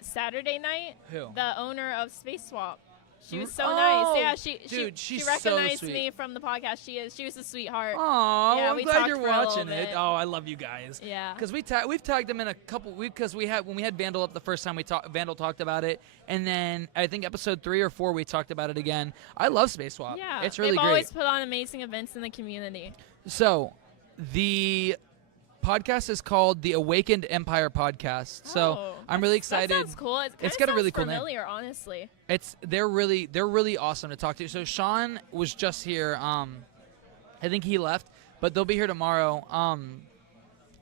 Saturday night? Who? The owner of Space Swap. She was so Oh, nice. Yeah, dude, she she's recognized so sweet. me from the podcast. She was a sweetheart. Oh, Yeah, I'm we glad talked you're for a little watching it. bit. Oh, I love you guys. Yeah. Because we've tagged them in a couple weeks because when we had Vandal up the first time Vandal talked about it, and then I think episode 3 or 4 we talked about it again. I love Space Swap. Yeah, it's really they've great. always put on amazing events in the community. So, the podcast is called the Awakened Empire Podcast. So I'm really excited. That sounds cool. It's got a really cool name. familiar, honestly. They're really awesome to talk to. So Sean was just here. I think he left, but they'll be here tomorrow.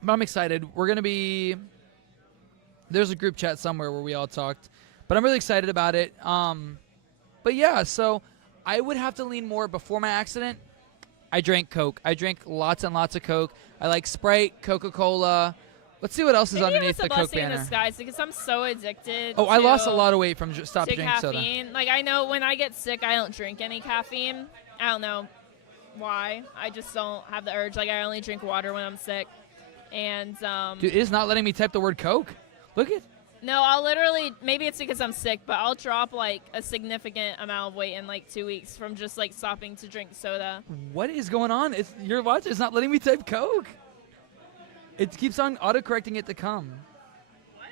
But I'm excited. We're gonna be. There's a group chat somewhere where we all talked, but I'm really excited about it. But yeah, so I would have to lean more before my accident. I drank Coke. I drank lots and lots of Coke. I like Sprite, Coca-Cola. Let's see what else is underneath the Coke banner. Maybe it's a blessing in disguise because I'm so addicted. Oh, I lost a lot of weight from stop drinking caffeine. soda. Like I know when I get sick, I don't drink any caffeine. I don't know why. I just don't have the urge. Like I only drink water when I'm sick. And dude, it is not letting me type the word Coke. Look at. No, I'll literally, maybe it's because I'm sick, but I'll drop like a significant amount of weight in like 2 weeks from just like stopping to drink soda. What is going on? Your watch is not letting me type Coke. It keeps on autocorrecting it to come. What?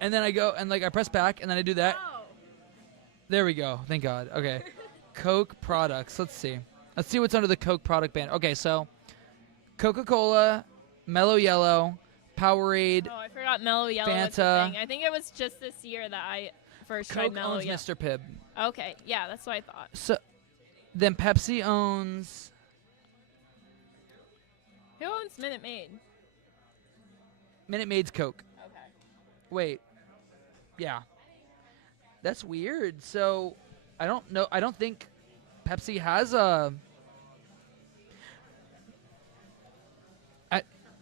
And then I go and I press back and then I do that. Oh. There we go. Thank God. Okay. Coke products. Let's see. Let's see what's under the Coke product banner. Okay, so Coca-Cola, Mellow Yellow, Powerade. Oh, I forgot Mellow Yellow. Fanta. Was a thing. I think it was just this year that I first tried Coke Mellow owns Yellow. Mr. Pibb. Okay, yeah, that's what I thought. So then Pepsi owns. Who owns Minute Maid? Minute Maid's Coke. Okay. Wait. Yeah. That's weird. So I don't know. I don't think Pepsi has a.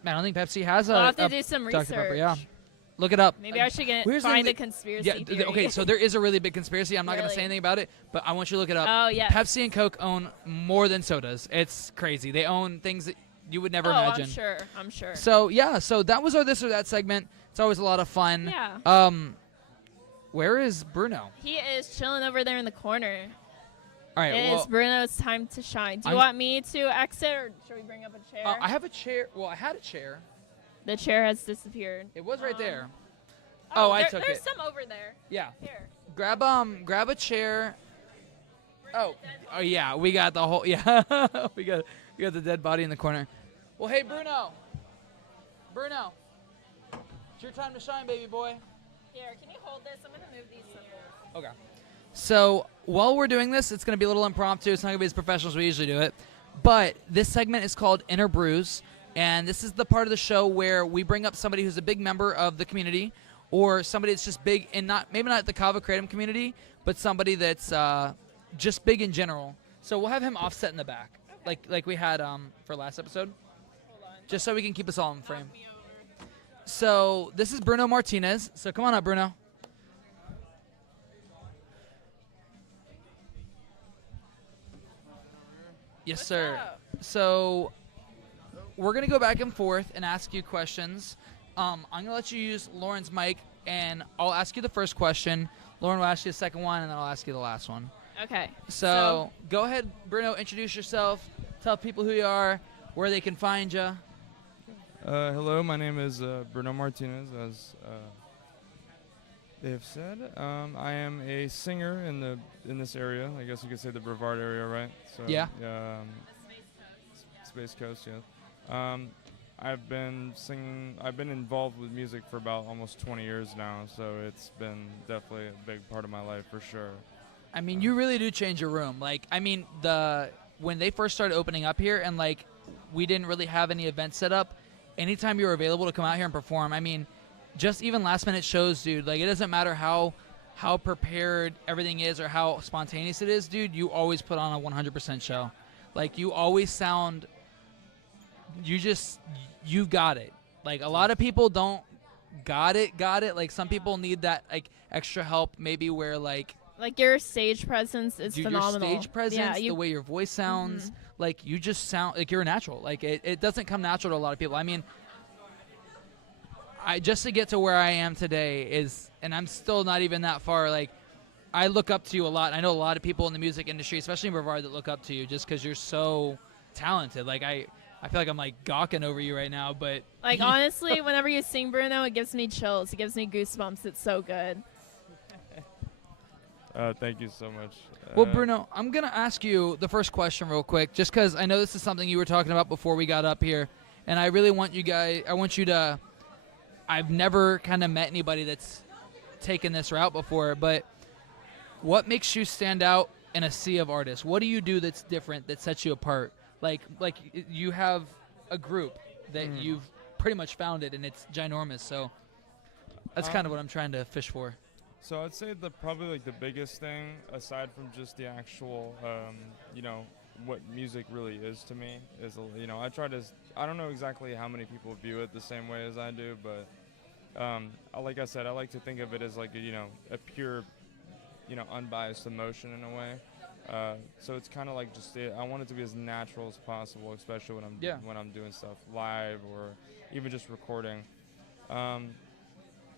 I don't think Pepsi has I'll a. have to do some Dr. research. Pepper, yeah. Look it up. Maybe I should find a conspiracy theory. Okay, so there is a really big conspiracy. I'm not going to say Really? anything about it, but I want you to look it up. Oh, yes. Pepsi and Coke own more than sodas. It's crazy. They own things that you would never imagine. I'm sure. So, yeah, so that was our This or That segment. It's always a lot of fun. Yeah. Where is Bruno? He is chilling over there in the corner. All right, It is Bruno's time to shine. Do you want me to exit, or should we bring up a chair? I have a chair. Well, I had a chair. The chair has disappeared. It was right there. Oh, I took there's it. some over there. Yeah. Here. Grab a chair. Oh yeah, we got the whole we got the dead body in the corner. Well, hey Bruno, it's your time to shine, baby boy. Here, can you hold this? I'm gonna move these symbols. Okay. So while we're doing this, it's gonna be a little impromptu. It's not gonna be as professional as we usually do it, but this segment is called Inner Brews, and this is the part of the show where we bring up somebody who's a big member of the community, or somebody that's just big and maybe not the Kava Kratom community, but somebody that's just big in general. So we'll have him offset in the back, okay. like we had for last episode, just so we can keep us all in frame. So this is Bruno Martinez. So come on up, Bruno. Yes, sir. So we're going to go back and forth and ask you questions. I'm going to let you use Lauren's mic, and I'll ask you the first question. Lauren will ask you the second one, and then I'll ask you the last one. Okay. So go ahead, Bruno, introduce yourself. Tell people who you are, where they can find you. Hello, my name is Bruno Martinez. They've said I am a singer in this area. I guess you could say the Brevard area, right? So Yeah. Space Coast, yeah. I've been singing. I've been involved with music for about almost 20 years now, so it's been definitely a big part of my life for sure. I mean, you really do change your room. Like, I mean, when they first started opening up here, and like we didn't really have any events set up. Anytime you were available to come out here and perform, I mean, just even last minute shows, dude. Like, it doesn't matter how prepared everything is or how spontaneous it is, dude. You always put on a 100% show. Like, you always sound. You got it. Like, a lot of people don't got it. Like, some people need that, like, extra help maybe where, like your stage presence is dude, phenomenal. Your stage presence, the way your voice sounds, like, you just sound like you're a natural. Like, it doesn't come natural to a lot of people. I mean, just to get to where I am today is, and I'm still not even that far, like, I look up to you a lot. I know a lot of people in the music industry, especially in Brevard, that look up to you just because you're so talented. Like, I feel like I'm, like, gawking over you right now, but... Like, honestly, whenever you sing, Bruno, it gives me chills. It gives me goosebumps. It's so good. Thank you so much. Well, Bruno, I'm going to ask you the first question real quick, just because I know this is something you were talking about before we got up here, and I really want you to... I've never kind of met anybody that's taken this route before, but what makes you stand out in a sea of artists? What do you do that's different, that sets you apart? Like you have a group that you've pretty much founded, and it's ginormous. So that's kind of what I'm trying to fish for. So I'd say probably like the biggest thing, aside from just the actual, what music really is to me, is, I don't know exactly how many people view it the same way as I do, but like I said, I like to think of it as like, a pure, unbiased emotion in a way. So it's kind of like I want it to be as natural as possible, especially when I'm doing stuff live or even just recording.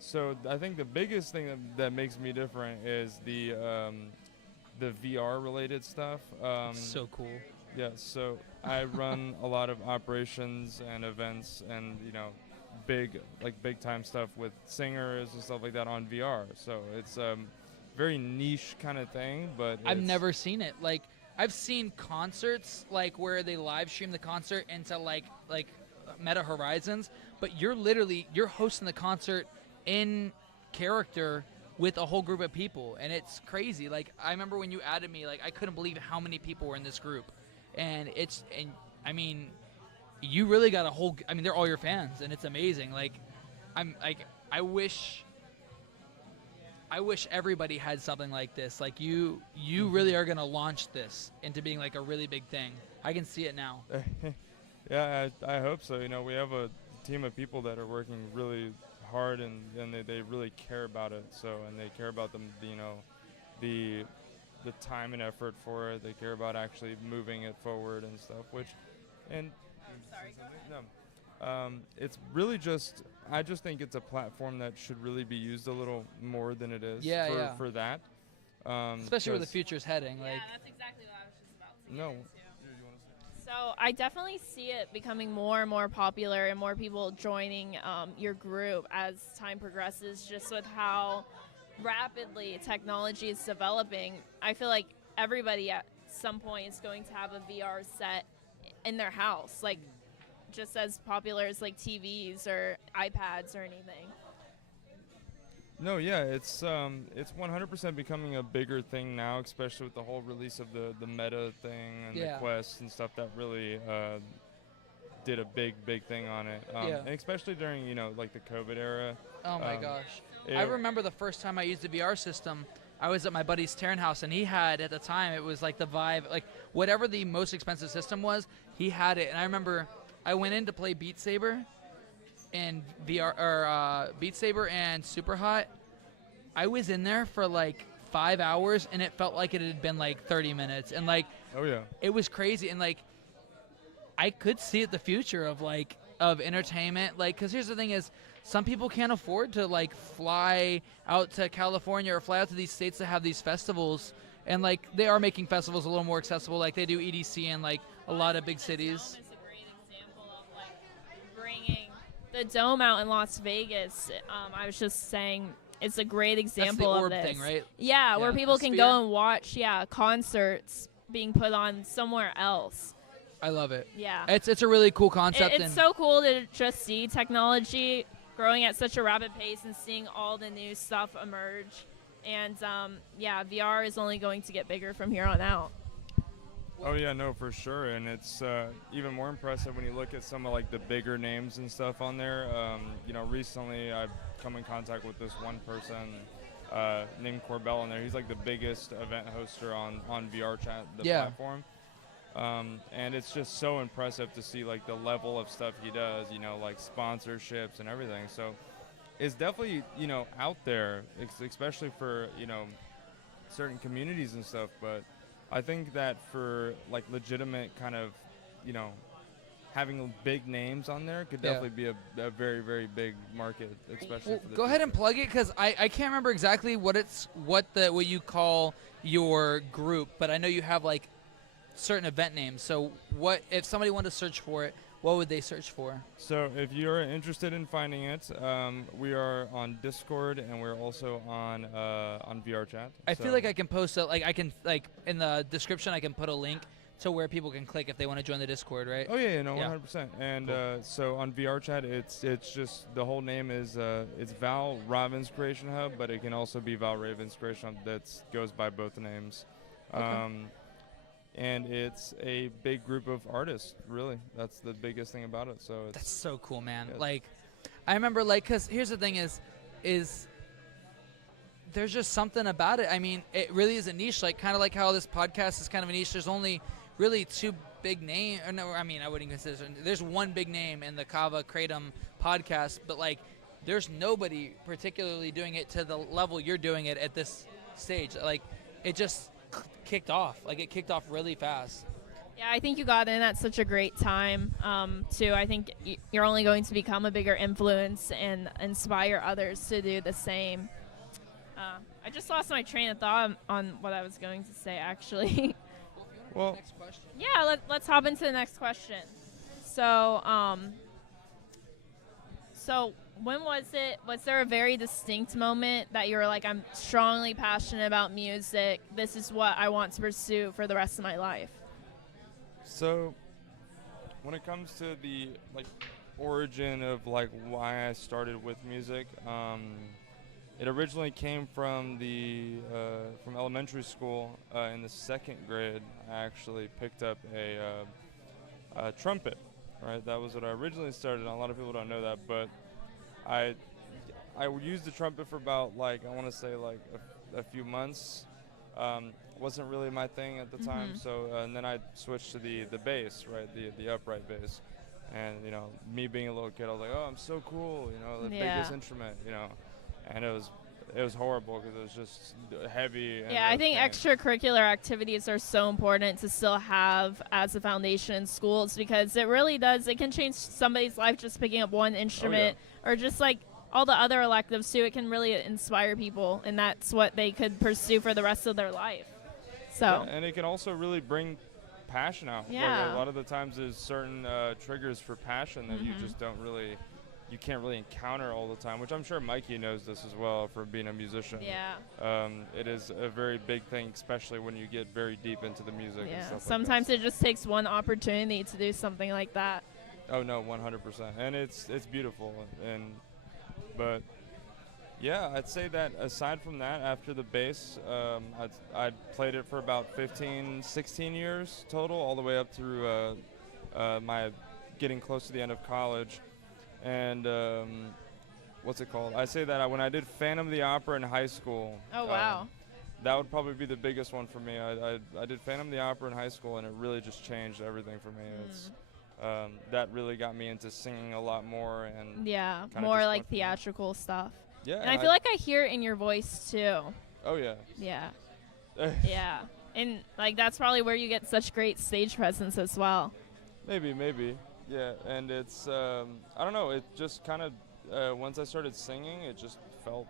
So I think the biggest thing that makes me different is the VR related stuff. So cool. Yeah, so I run a lot of operations and events and, big time stuff with singers and stuff like that on VR. So it's very niche kind of thing, but I've never seen it. Like, I've seen concerts like where they live stream the concert into like Meta Horizons, but you're hosting the concert in character with a whole group of people, and it's crazy. Like, I remember when you added me, like, I couldn't believe how many people were in this group, and I mean, you really got they're all your fans, and it's amazing. Like, I wish everybody had something like this. Like, you really are gonna launch this into being like a really big thing. I can see it now. Yeah, I hope so. We have a team of people that are working really hard, and they really care about it. And they care about the time and effort for it. They care about actually moving it forward and stuff. It's really I just think it's a platform that should really be used a little more than it is for that. Especially where the future's heading. Yeah, that's exactly what I was just about to get into. So I definitely see it becoming more and more popular and more people joining your group as time progresses, just with how rapidly technology is developing. I feel like everybody at some point is going to have a VR set in their house, like just as popular as like TVs or iPads or anything. No, yeah, it's 100% becoming a bigger thing now, especially with the whole release of the Meta thing and the Quest and stuff that really did a big thing on it. And especially during, like the COVID era. Oh my gosh. I remember the first time I used the VR system, I was at my buddy's Taryn house, and he had, at the time, it was like the Vive, like whatever the most expensive system was, he had it. And I remember I went in to play Beat Saber and Beat Saber and Super Hot. I was in there for like 5 hours, and it felt like it had been like 30 minutes, and like, oh yeah, it was crazy. And like, I could see the future of entertainment, like, because here's the thing is, some people can't afford to like fly out to California or fly out to these states that have these festivals, and like they are making festivals a little more accessible, like they do EDC in like a lot of big cities. The Dome out in Las Vegas. I was just saying, it's a great That's the example orb of this. thing, right? Yeah, where people the can sphere. go and watch concerts being put on somewhere else. I love it. Yeah. It's a really cool concept. It's so cool to just see technology growing at such a rapid pace and seeing all the new stuff emerge. And VR is only going to get bigger from here on out. Oh yeah, no, for sure, and it's even more impressive when you look at some of like the bigger names and stuff on there. Recently I've come in contact with this one person named Corbell on there. He's like the biggest event hoster on VR Chat, the platform, and it's just so impressive to see like the level of stuff he does. Like sponsorships and everything. So it's definitely out there, especially for certain communities and stuff, but I think that for like legitimate kind of, having big names on there could definitely be a very, very big market, especially for the go ahead and plug it, because I can't remember exactly what you call your group, but I know you have like certain event names. So what if somebody wanted to search for it? What would they search for? So if you're interested in finding it, we are on Discord, and we're also on VR Chat. I feel like I can post in the description I can put a link to where people can click if they want to join the Discord, right? Oh yeah, 100%. And cool. So on VR Chat, it's just the whole name is it's Val Raven's Creation Hub, but it can also be Val Raven's Creation Hub. That goes by both names. Okay. And it's a big group of artists, really. That's the biggest thing about it. So that's so cool, man. Like, I remember, like, because here's the thing is there's just something about it. I mean, it really is a niche, like, kind of like how this podcast is kind of a niche. There's only really two big names. No, I mean, I wouldn't consider there's one big name in the Kava Kratom podcast, but, like, there's nobody particularly doing it to the level you're doing it at this stage. Like, it just kicked off. Like, it kicked off really fast. Yeah, I think you got in at such a great time, too. I think you're only going to become a bigger influence and inspire others to do the same. I just lost my train of thought on what I was going to say, actually. Well, next question. Yeah, let's hop into the next question. So when was there a very distinct moment that you were like, I'm strongly passionate about music, this is what I want to pursue for the rest of my life? So when it comes to the like origin of like why I started with music, it originally came from from elementary school. In the second grade, I actually picked up a trumpet. Right, that was what I originally started on. A lot of people don't know that, but I used the trumpet for about like I want to say like a few months. Wasn't really my thing at the time, so and then I switched to the bass, right, the upright bass, and me being a little kid, I was like, oh, I'm so cool, the biggest instrument, and it was horrible because it was just heavy. And I think extracurricular activities are so important to still have as a foundation in schools, because it really does. It can change somebody's life just picking up one instrument, or just like all the other electives too. It can really inspire people, and that's what they could pursue for the rest of their life. So. Yeah, and it can also really bring passion out. Yeah. Like a lot of the times there's certain triggers for passion that you just you can't really encounter all the time, which I'm sure Mikey knows this as well for being a musician. Yeah. It is a very big thing, especially when you get very deep into the music and stuff Sometimes like that. it just takes one opportunity to do something like that. Oh no, 100%. And it's beautiful. But yeah, I'd say that aside from that, after the bass, I'd played it for about 15, 16 years total, all the way up through my getting close to the end of college. And what's it called? I say that when I did Phantom of the Opera in high school. Oh, wow. That would probably be the biggest one for me. I did Phantom of the Opera in high school, and it really just changed everything for me. It's that really got me into singing a lot more. And more like theatrical stuff. Yeah. And I feel like I hear it in your voice, too. Oh, yeah. Yeah. Yeah. And, like, that's probably where you get such great stage presence as well. Maybe. Yeah, and it's, I don't know, it just kind of, once I started singing, it just felt,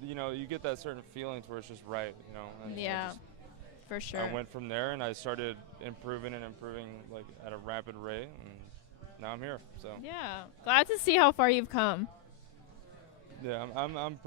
you get that certain feeling to where it's just right, And for sure. I went from there, and I started improving, like, at a rapid rate, and now I'm here, so. Yeah, glad to see how far you've come. Yeah, I'm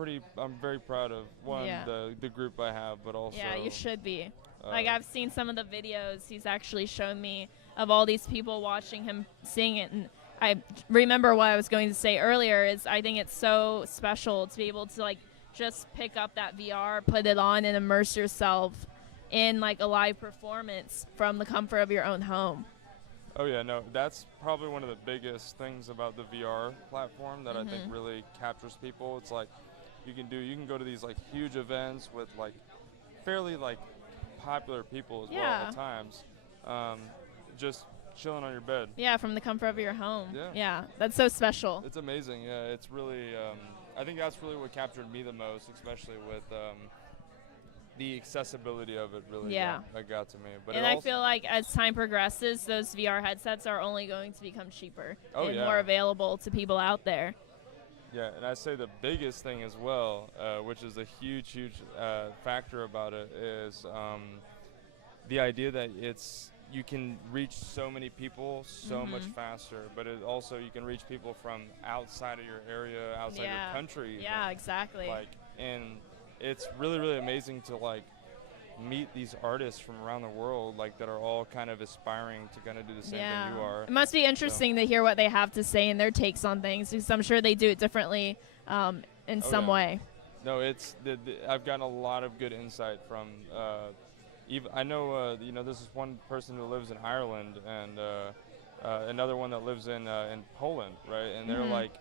very proud of the group I have, but also. Yeah, you should be. Like, I've seen some of the videos he's actually shown me of all these people watching him sing it, and I remember what I was going to say earlier is I think it's so special to be able to, like, just pick up that VR, put it on, and immerse yourself in, like, a live performance from the comfort of your own home. Oh yeah, no, that's probably one of the biggest things about the VR platform that I think really captures people. It's like you can go to these like huge events with like fairly like popular people as well at times, just chilling on your bed. Yeah, from the comfort of your home. Yeah, that's so special. It's amazing. Yeah, it's really. I think that's really what captured me the most, especially with the accessibility of it. Really, that got to me. But and I feel like as time progresses, those VR headsets are only going to become cheaper and more available to people out there. Yeah, and I say the biggest thing as well, which is a huge factor about it, is the idea that you can reach so many people so much faster, but it also you can reach people from outside of your area, outside your country. Yeah, exactly. Like, and it's really, really amazing to like meet these artists from around the world, like that are all kind of aspiring to kind of do the same thing you are. It must be interesting to hear what they have to say and their takes on things, because I'm sure they do it differently in some way. No, it's I've gotten a lot of good insight from. I know this is one person who lives in Ireland and another one that lives in Poland, right? And they're like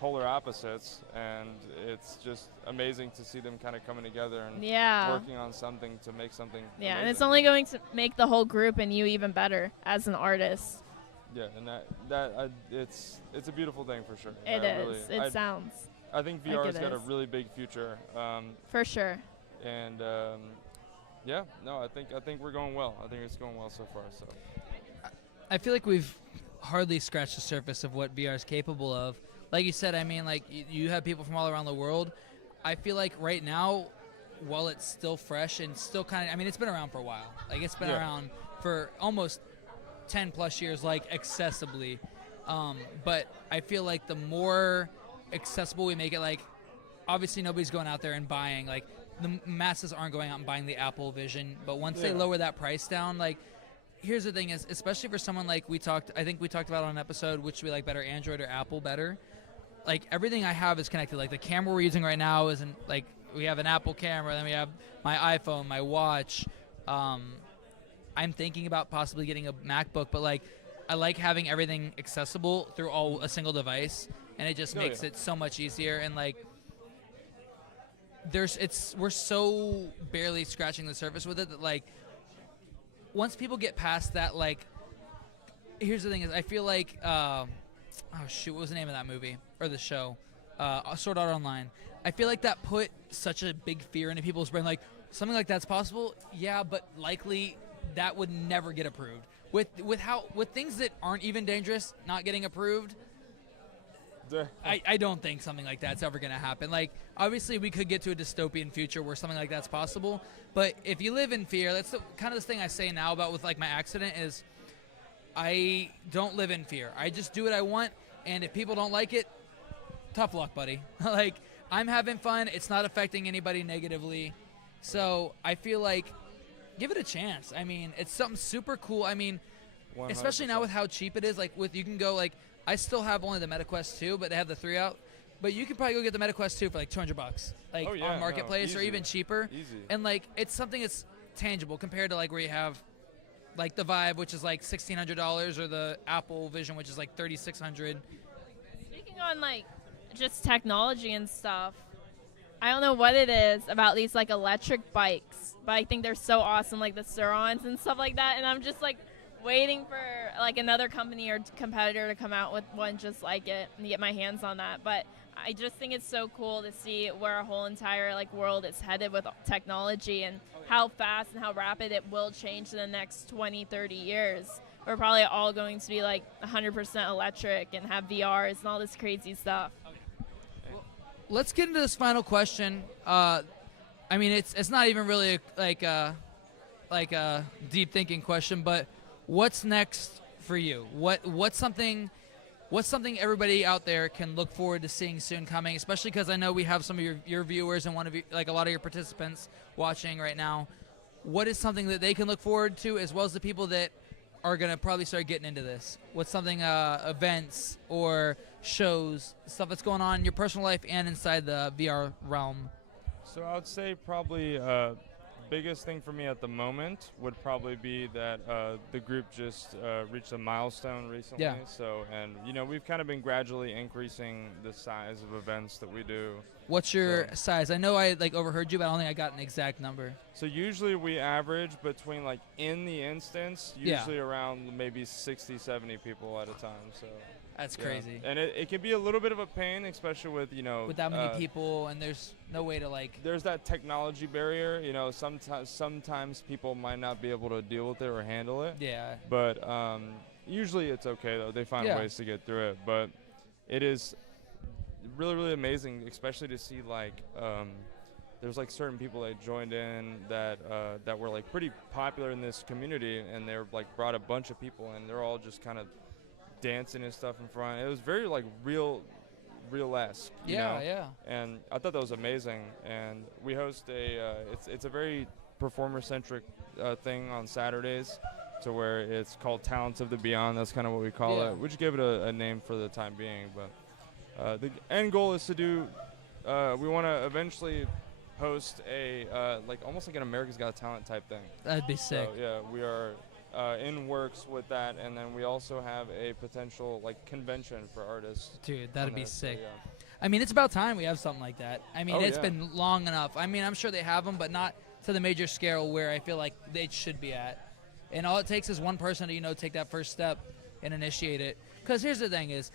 polar opposites, and it's just amazing to see them kind of coming together and working on something to make something amazing. And it's only going to make the whole group and you even better as an artist. Yeah, and it's a beautiful thing for sure. It is. It sounds. I think VR has got a really big future. For sure. And I think we're going well. I think it's going well so far. So I feel like we've hardly scratched the surface of what VR is capable of. Like you said, I mean, like you have people from all around the world. I feel like right now, while it's still fresh and still kind of, I mean, it's been around for a while. Like it's been around for almost 10 plus years, like accessibly. But I feel like the more accessible we make it, like obviously nobody's going out there and buying, like the masses aren't going out and buying the Apple Vision. But once they lower that price down, like here's the thing is, especially for someone like I think we talked about on an episode, which we like better, Android or Apple better. Like everything I have is connected. Like the camera we're using right now isn't like we have an Apple camera, then we have my iPhone, my watch. I'm thinking about possibly getting a MacBook, but like I like having everything accessible through a single device, and it just makes it so much easier. And like we're so barely scratching the surface with it that like once people get past that, like here's the thing is I feel like what was the name of that movie or the show? Sword Art Online. I feel like that put such a big fear into people's brain. Like something like that's possible, but likely that would never get approved. With things that aren't even dangerous not getting approved, I don't think something like that's ever going to happen. Like obviously we could get to a dystopian future where something like that's possible, but if you live in fear, that's kind of the thing I say now about with like my accident is I don't live in fear. I just do what I want, and if people don't like it, tough luck, buddy. Like, I'm having fun. It's not affecting anybody negatively. So I feel like give it a chance. I mean, it's something super cool. I mean, 100%. Especially now with how cheap it is. Like, you can go, like, I still have only the MetaQuest 2, but they have the 3 out. But you can probably go get the MetaQuest 2 for, like, $200, like, on Marketplace or even cheaper. Easy. And, like, it's something that's tangible compared to, like, where you have like the Vive, which is like $1,600, or the Apple Vision, which is like $3,600. Speaking on like just technology and stuff, I don't know what it is about these like electric bikes, but I think they're so awesome, like the Surons and stuff like that. And I'm just like waiting for like another company or competitor to come out with one just like it and get my hands on that. But I just think it's so cool to see where our whole entire like world is headed with technology and how fast and how rapid it will change in the next 20, 30 years. We're probably all going to be like 100% electric and have VRs and all this crazy stuff. Well, let's get into this final question. I mean, it's not even really like a deep thinking question, but what's next for you? What's what's something everybody out there can look forward to seeing soon coming, especially because I know we have some of your viewers and a lot of your participants watching right now. What is something that they can look forward to, as well as the people that are going to probably start getting into this? What's something, events or shows, stuff that's going on in your personal life and inside the VR realm? So I would say probably biggest thing for me at the moment would probably be that the group just reached a milestone recently. Yeah. So, and we've kind of been gradually increasing the size of events that we do. What's your size? I know I overheard you, but I don't think I got an exact number. So usually we average between in the instance, usually around maybe 60, 70 people at a time. So that's crazy. And it can be a little bit of a pain, especially with with that many people, and there's no way to there's that technology barrier. Sometimes people might not be able to deal with it or handle it. Yeah. But usually it's okay though. They find ways to get through it. But it is really, really amazing, especially to see there's certain people that joined in that were pretty popular in this community, and they're brought a bunch of people, and they're all just kind of dancing and stuff in front. It was very real-esque. Yeah. And I thought that was amazing. And we host it's a very performer-centric thing on Saturdays, to where it's called Talents of the Beyond. That's kind of what we call it. We just gave it a name for the time being, but the end goal is to do. We want to eventually host a almost like an America's Got Talent type thing. That'd be sick. So, yeah, we are in works with that, and then we also have a potential convention for artists. Dude, that'd be sick. So, yeah. I mean, it's about time we have something like that. I mean, it's yeah. been long enough. I mean, I'm sure they have them, but not to the major scale where I feel like they should be at. And all it takes is one person to, take that first step and initiate it. Because here's the thing is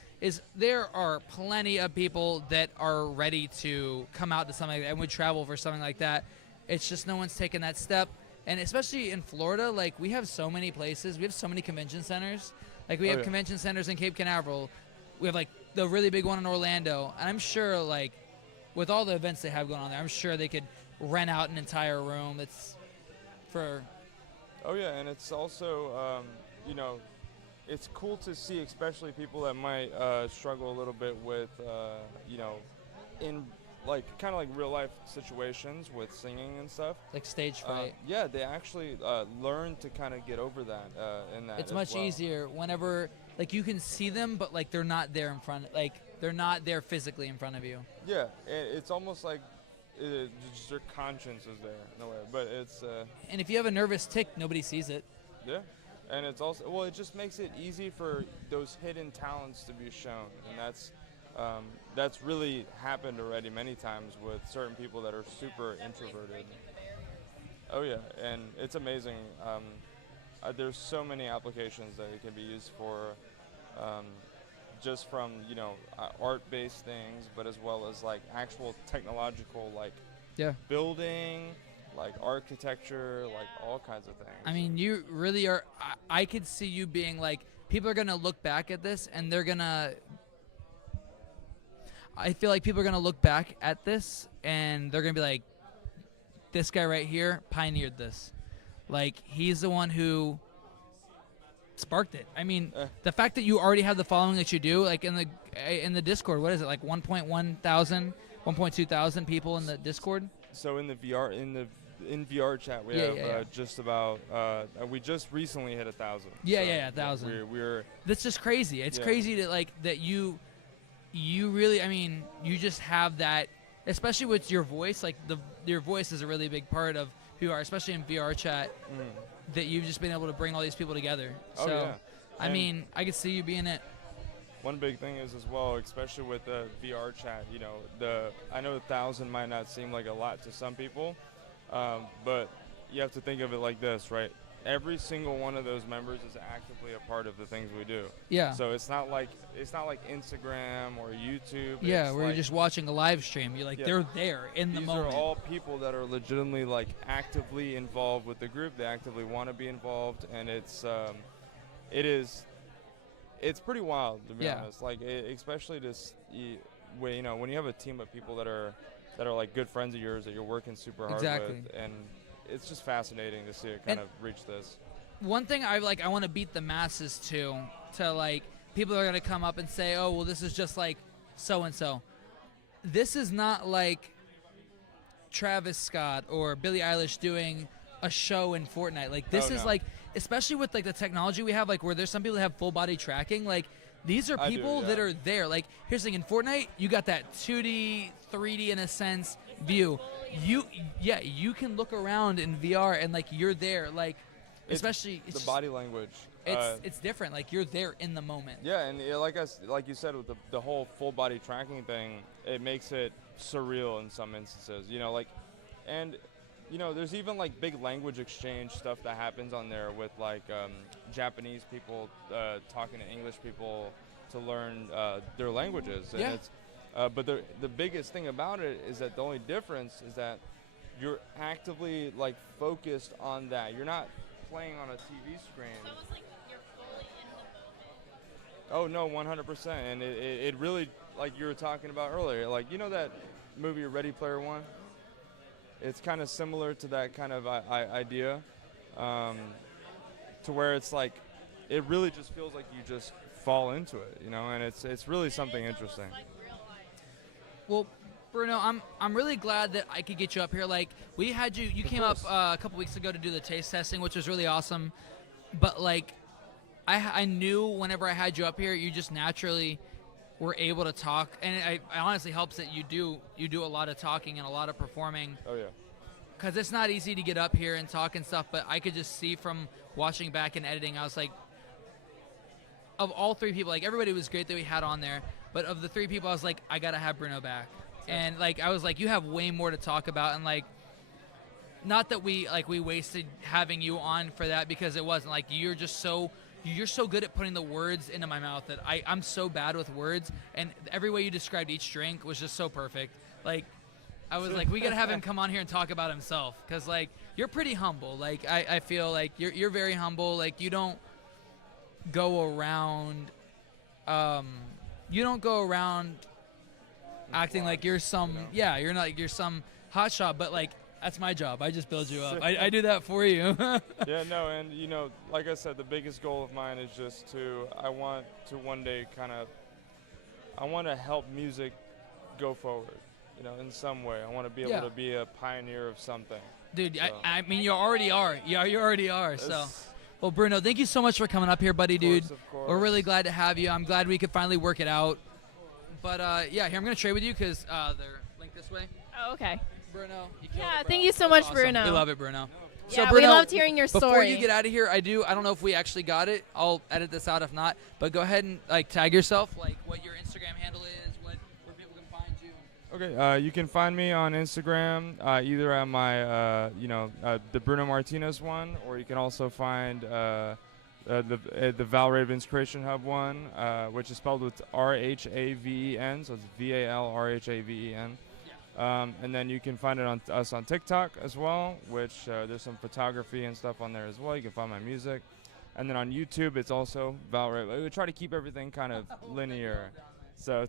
there are plenty of people that are ready to come out to something like that and would travel for something like that. It's just no one's taken that step. And especially in Florida, we have so many places. We have so many convention centers. We have convention centers in Cape Canaveral. We have, the really big one in Orlando. And I'm sure, with all the events they have going on there, I'm sure they could rent out an entire room that's for... Oh, yeah, and it's also, it's cool to see, especially people that might struggle a little bit with, in kind of real life situations with singing and stuff. Like stage fright. Yeah, they actually learn to kind of get over that. In that, it's much easier whenever you can see them, but they're not there in front. They're not there physically in front of you. Yeah, it's almost just their conscience is there in a way, but it's. And if you have a nervous tick, nobody sees it. Yeah. And it's also, it just makes it easy for those hidden talents to be shown. And that's really happened already many times with certain people that are super introverted. Oh yeah, and it's amazing. There's so many applications that it can be used for, just from, art-based things, but as well as actual technological, building, architecture, all kinds of things. I mean, you really are. I could see you being people are going to look back at this and they're going to. I feel like people are going to look back at this and they're going to be this guy right here pioneered this. He's the one who sparked it. I mean, the fact that you already have the following that you do, in the Discord, what is it, 1.2 thousand people in the Discord? So in the VR, in VR chat, we have just about. We just recently hit 1,000. Yeah, 1,000. We're. That's just crazy. It's crazy to that you really. I mean, you just have that, especially with your voice. Your voice is a really big part of who you are, especially in VR chat. That you've just been able to bring all these people together. So, I mean, I could see you being it. One big thing is as well, especially with the VR chat. I know 1,000 might not seem like a lot to some people. But you have to think of it like this, right? Every single one of those members is actively a part of the things we do. Yeah. So it's not like Instagram or YouTube. Yeah, where you're just watching a live stream. You're they're there in the moment. These are all people that are legitimately actively involved with the group. They actively want to be involved, and it's pretty wild to be honest. Especially when you have a team of people that are good friends of yours that you're working super hard with, and it's just fascinating to see it kind of reach this. One thing I want to beat the masses to people are going to come up and say, oh, well, this is just like so-and-so. This is not like Travis Scott or Billie Eilish doing a show in Fortnite. Like, this is like, especially with like the technology we have, like where there's some people that have full body tracking, like these are people that are there. Like, here's the thing, in Fortnite, you got that 2D, 3D in a sense view. You can look around in VR and like you're there. Like, especially the body language. It's different. Like, you're there in the moment. Yeah, and like you said, with the whole full body tracking thing, it makes it surreal in some instances. You know, like, and you know, there's even like big language exchange stuff that happens on there with like Japanese people talking to English people to learn their languages. And it's, but the biggest thing about it is that the only difference is that you're actively like focused on that. You're not playing on a TV screen. It's almost like you're fully in the moment. Oh no, 100%. And it really, like you were talking about earlier, like, you know that movie Ready Player One? It's kind of similar to that kind of idea, to where it's like, it really just feels like you just fall into it, you know, and it's really something interesting. Like real life. Well, Bruno, I'm really glad that I could get you up here. Like, we had you came up a couple weeks ago to do the taste testing, which was really awesome. But like, I knew whenever I had you up here, you just naturally were able to talk, and it honestly helps that you do a lot of talking and a lot of performing. Oh yeah. Because it's not easy to get up here and talk and stuff, but I could just see from watching back and editing, I was like, of all three people, like, everybody was great that we had on there, but of the three people, I was like, I gotta have Bruno back. And like, I was like, you have way more to talk about, and like, not that we wasted having you on for that, because it wasn't. Like, you're so good at putting the words into my mouth that I'm so bad with words, and every way you described each drink was just so perfect. Like, I was like, we gotta have him come on here and talk about himself, because like, you're pretty humble. Like, I feel like you're very humble. Like, you don't go around acting like you're some you're not like you're some hotshot, but like, that's my job. I just build you up. I do that for you. Yeah, no, and you know, like I said, the biggest goal of mine is just I want to one day I want to help music go forward, you know, in some way. I want to be able to be a pioneer of something. Dude, so. I mean, you already are. Yeah, you already are. So, well, Bruno, thank you so much for coming up here, buddy, dude. Of course. We're really glad to have you. I'm glad we could finally work it out. But yeah, here, I'm gonna trade with you because they're linked this way. Oh, okay. Bruno, you killed Yeah, it, thank you so much, awesome. Bruno. We love it, Bruno. Yeah, so, Bruno, we loved hearing your story. Before you get out of here, I don't know if we actually got it. I'll edit this out if not. But go ahead and like tag yourself, like what your Instagram handle is, where people can find you. Okay, you can find me on Instagram, either at my, the Bruno Martinez one, or you can also find the Val Ravens Creation Hub one, which is spelled with RHAVEN, so it's VALRHAVEN. And then you can find it on us on TikTok as well, which there's some photography and stuff on there as well. You can find my music. And then on YouTube, it's also Val Ravens. We try to keep everything kind of linear. So,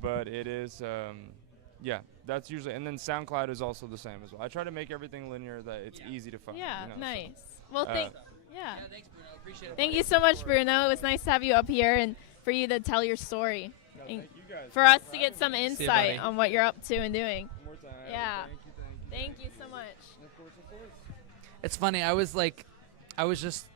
but it is, that's usually, and then SoundCloud is also the same as well. I try to make everything linear that it's easy to find. Yeah, you know, nice. So. Well, Yeah, thanks, Bruno. Appreciate it. thank you so much, Bruno. It was nice to have you up here and for you to tell your story. No, thank you guys. For us to get some buddy. insight on what you're up to and doing. One more time. Yeah. Thank you. Thank you so much. Of course, of course. It's funny. I was just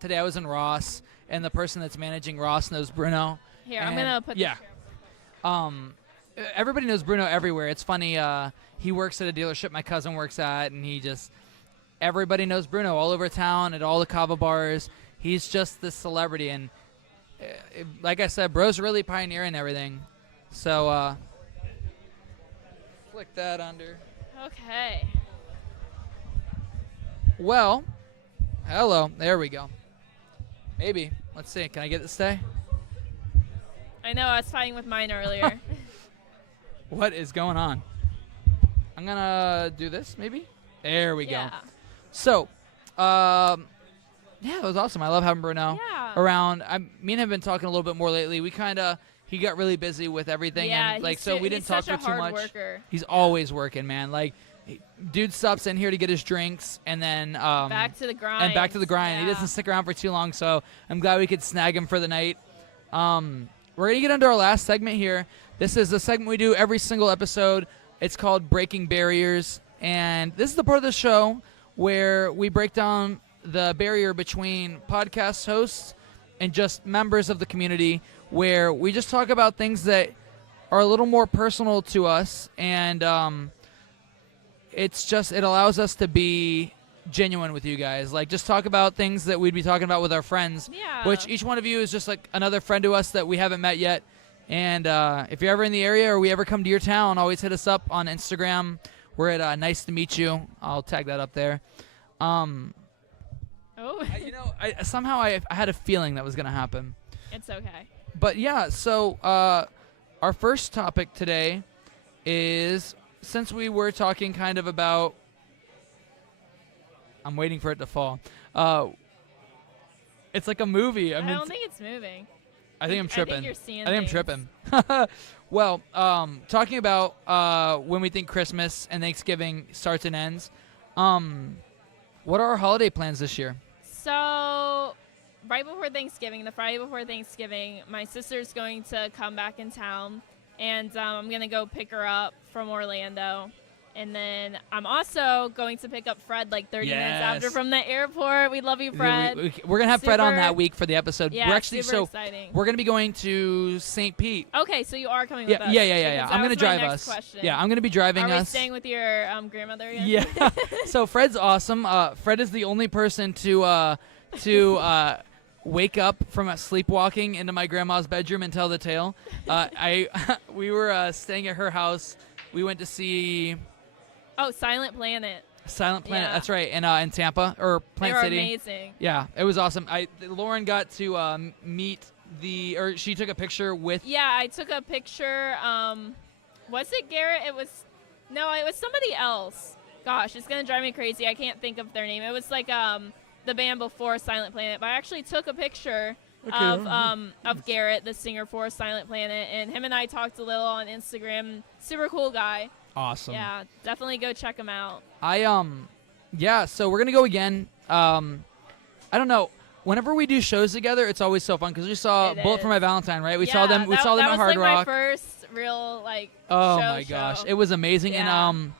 today I was in Ross, and the person that's managing Ross knows Bruno. Here, I'm And- gonna put yeah. this here. Everybody knows Bruno everywhere. It's funny. He works at a dealership my cousin works at, and everybody knows Bruno all over town at all the kava bars. He's just this celebrity, and like I said, bro's really pioneering everything. So flick that under. Okay. Well, hello. There we go. Maybe. Let's see. Can I get this stay? I know I was fighting with mine earlier. What is going on? I'm going to do this, maybe? There we Yeah. go. So, yeah, it was awesome. I love having Bruno Yeah. around. Me and him have been talking a little bit more lately. He got really busy with everything. Yeah, and, like, he's so we he's didn't talk such for a too hard much. Worker. He's always working, man. Like, dude stops in here to get his drinks, and then back to the grind. And back to the grind. Yeah. He doesn't stick around for too long, so I'm glad we could snag him for the night. We're going to get into our last segment here. This is a segment we do every single episode. It's called Breaking Barriers, and this is the part of the show where we break down the barrier between podcast hosts and just members of the community, where we just talk about things that are a little more personal to us, and it allows us to be genuine with you guys. Like, just talk about things that we'd be talking about with our friends, which each one of you is just like another friend to us that we haven't met yet. And if you're ever in the area or we ever come to your town, always hit us up on Instagram. We're at Nice to Meet You. I'll tag that up there. Somehow I had a feeling that was going to happen. It's okay. But yeah, so our first topic today is, since we were talking kind of about, I'm waiting for it to fall. It's like a movie. I don't think it's moving. I think I'm tripping. I think you're seeing I'm tripping. Well, talking about when we think Christmas and Thanksgiving starts and ends, what are our holiday plans this year? So, right before Thanksgiving, the Friday before Thanksgiving, my sister's going to come back in town, and I'm going to go pick her up from Orlando. And then I'm also going to pick up Fred like 30 minutes after from the airport. We love you, Fred. We're going to have Fred on that week for the episode. Yeah, we're actually super exciting. We're going to be going to St. Pete. Okay, so you are coming with us. Yeah. I'm going to drive us. Question. Yeah, I'm going to be driving us. Are we staying with your grandmother again? Yeah. So Fred's awesome. Fred is the only person to wake up from sleepwalking into my grandma's bedroom and tell the tale. We were staying at her house. We went to see... Oh, Silent Planet. Silent Planet, yeah. That's right, in Tampa, or Plant City. They were amazing. Yeah, it was awesome. Lauren got to meet she took a picture with... Yeah, I took a picture. Was it Garrett? It was somebody else. Gosh, it's going to drive me crazy. I can't think of their name. It was like the band before Silent Planet, but I actually took a picture of Garrett, the singer for Silent Planet, and him and I talked a little on Instagram. Super cool guy. Awesome. Yeah, definitely go check him out. So we're going to go again. I don't know. Whenever we do shows together, it's always so fun because we saw Bullet for My Valentine, right? We saw them at Hard Rock. That was my first real Oh show. My gosh, it was amazing. Yeah. And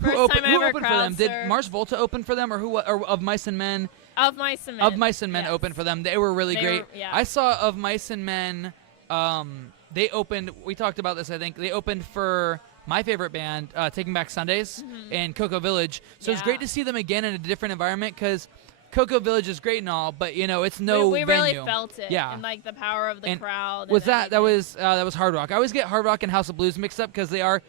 who opened for them? Did Mars Volta open for them, or who? Or Of Mice and Men? Of Mice and Men. Of Mice and Men opened for them. They were really great. I saw Of Mice and Men. They opened. We talked about this. I think they opened for my favorite band, Taking Back Sundays, in Cocoa Village. So it's great to see them again in a different environment because Cocoa Village is great and all, but it's no we venue. really felt it. Yeah, and like the power of the crowd. Was that was Hard Rock? I always get Hard Rock and House of Blues mixed up because they are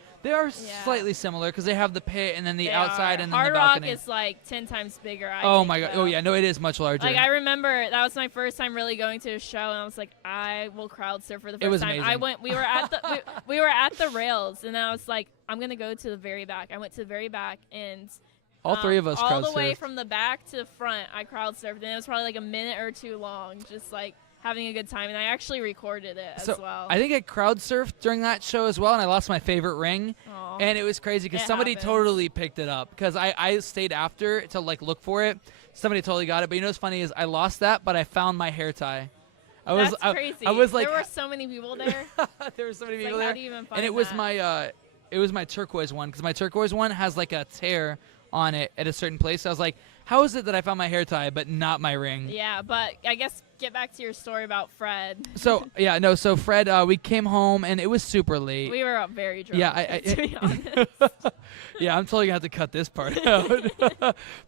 slightly similar because they have the pit and then the outside and then Hard the balcony. Rock is like 10 times bigger. Oh my god! Oh yeah, no, it is much larger. Like I remember that was my first time really going to a show, and I was like, I will crowd surf for the first time. Amazing. We were at the we were at the rails, and I was like, I'm gonna go to the very back. I went to the very back and. All three of us all crowd the way surfed. From the back to the front, I crowd surfed, and it was probably like a minute or two long, just like having a good time. And I actually recorded it as well. I think I crowd surfed during that show as well, and I lost my favorite ring. Aww. And it was crazy because somebody totally picked it up because I stayed after to like look for it. Somebody totally got it, but what's funny is I lost that, but I found my hair tie. That's crazy. I was like, there were so many people there. There were so many people like, there. How do you even find and it was my turquoise one because my turquoise one has like a tear on it at a certain place. So I was like, how is it that I found my hair tie but not my ring? Yeah, but I guess get back to your story about Fred. So so Fred, we came home and it was super late. We were very drunk. Yeah, to be honest. Yeah, I'm totally gonna have to cut this part out.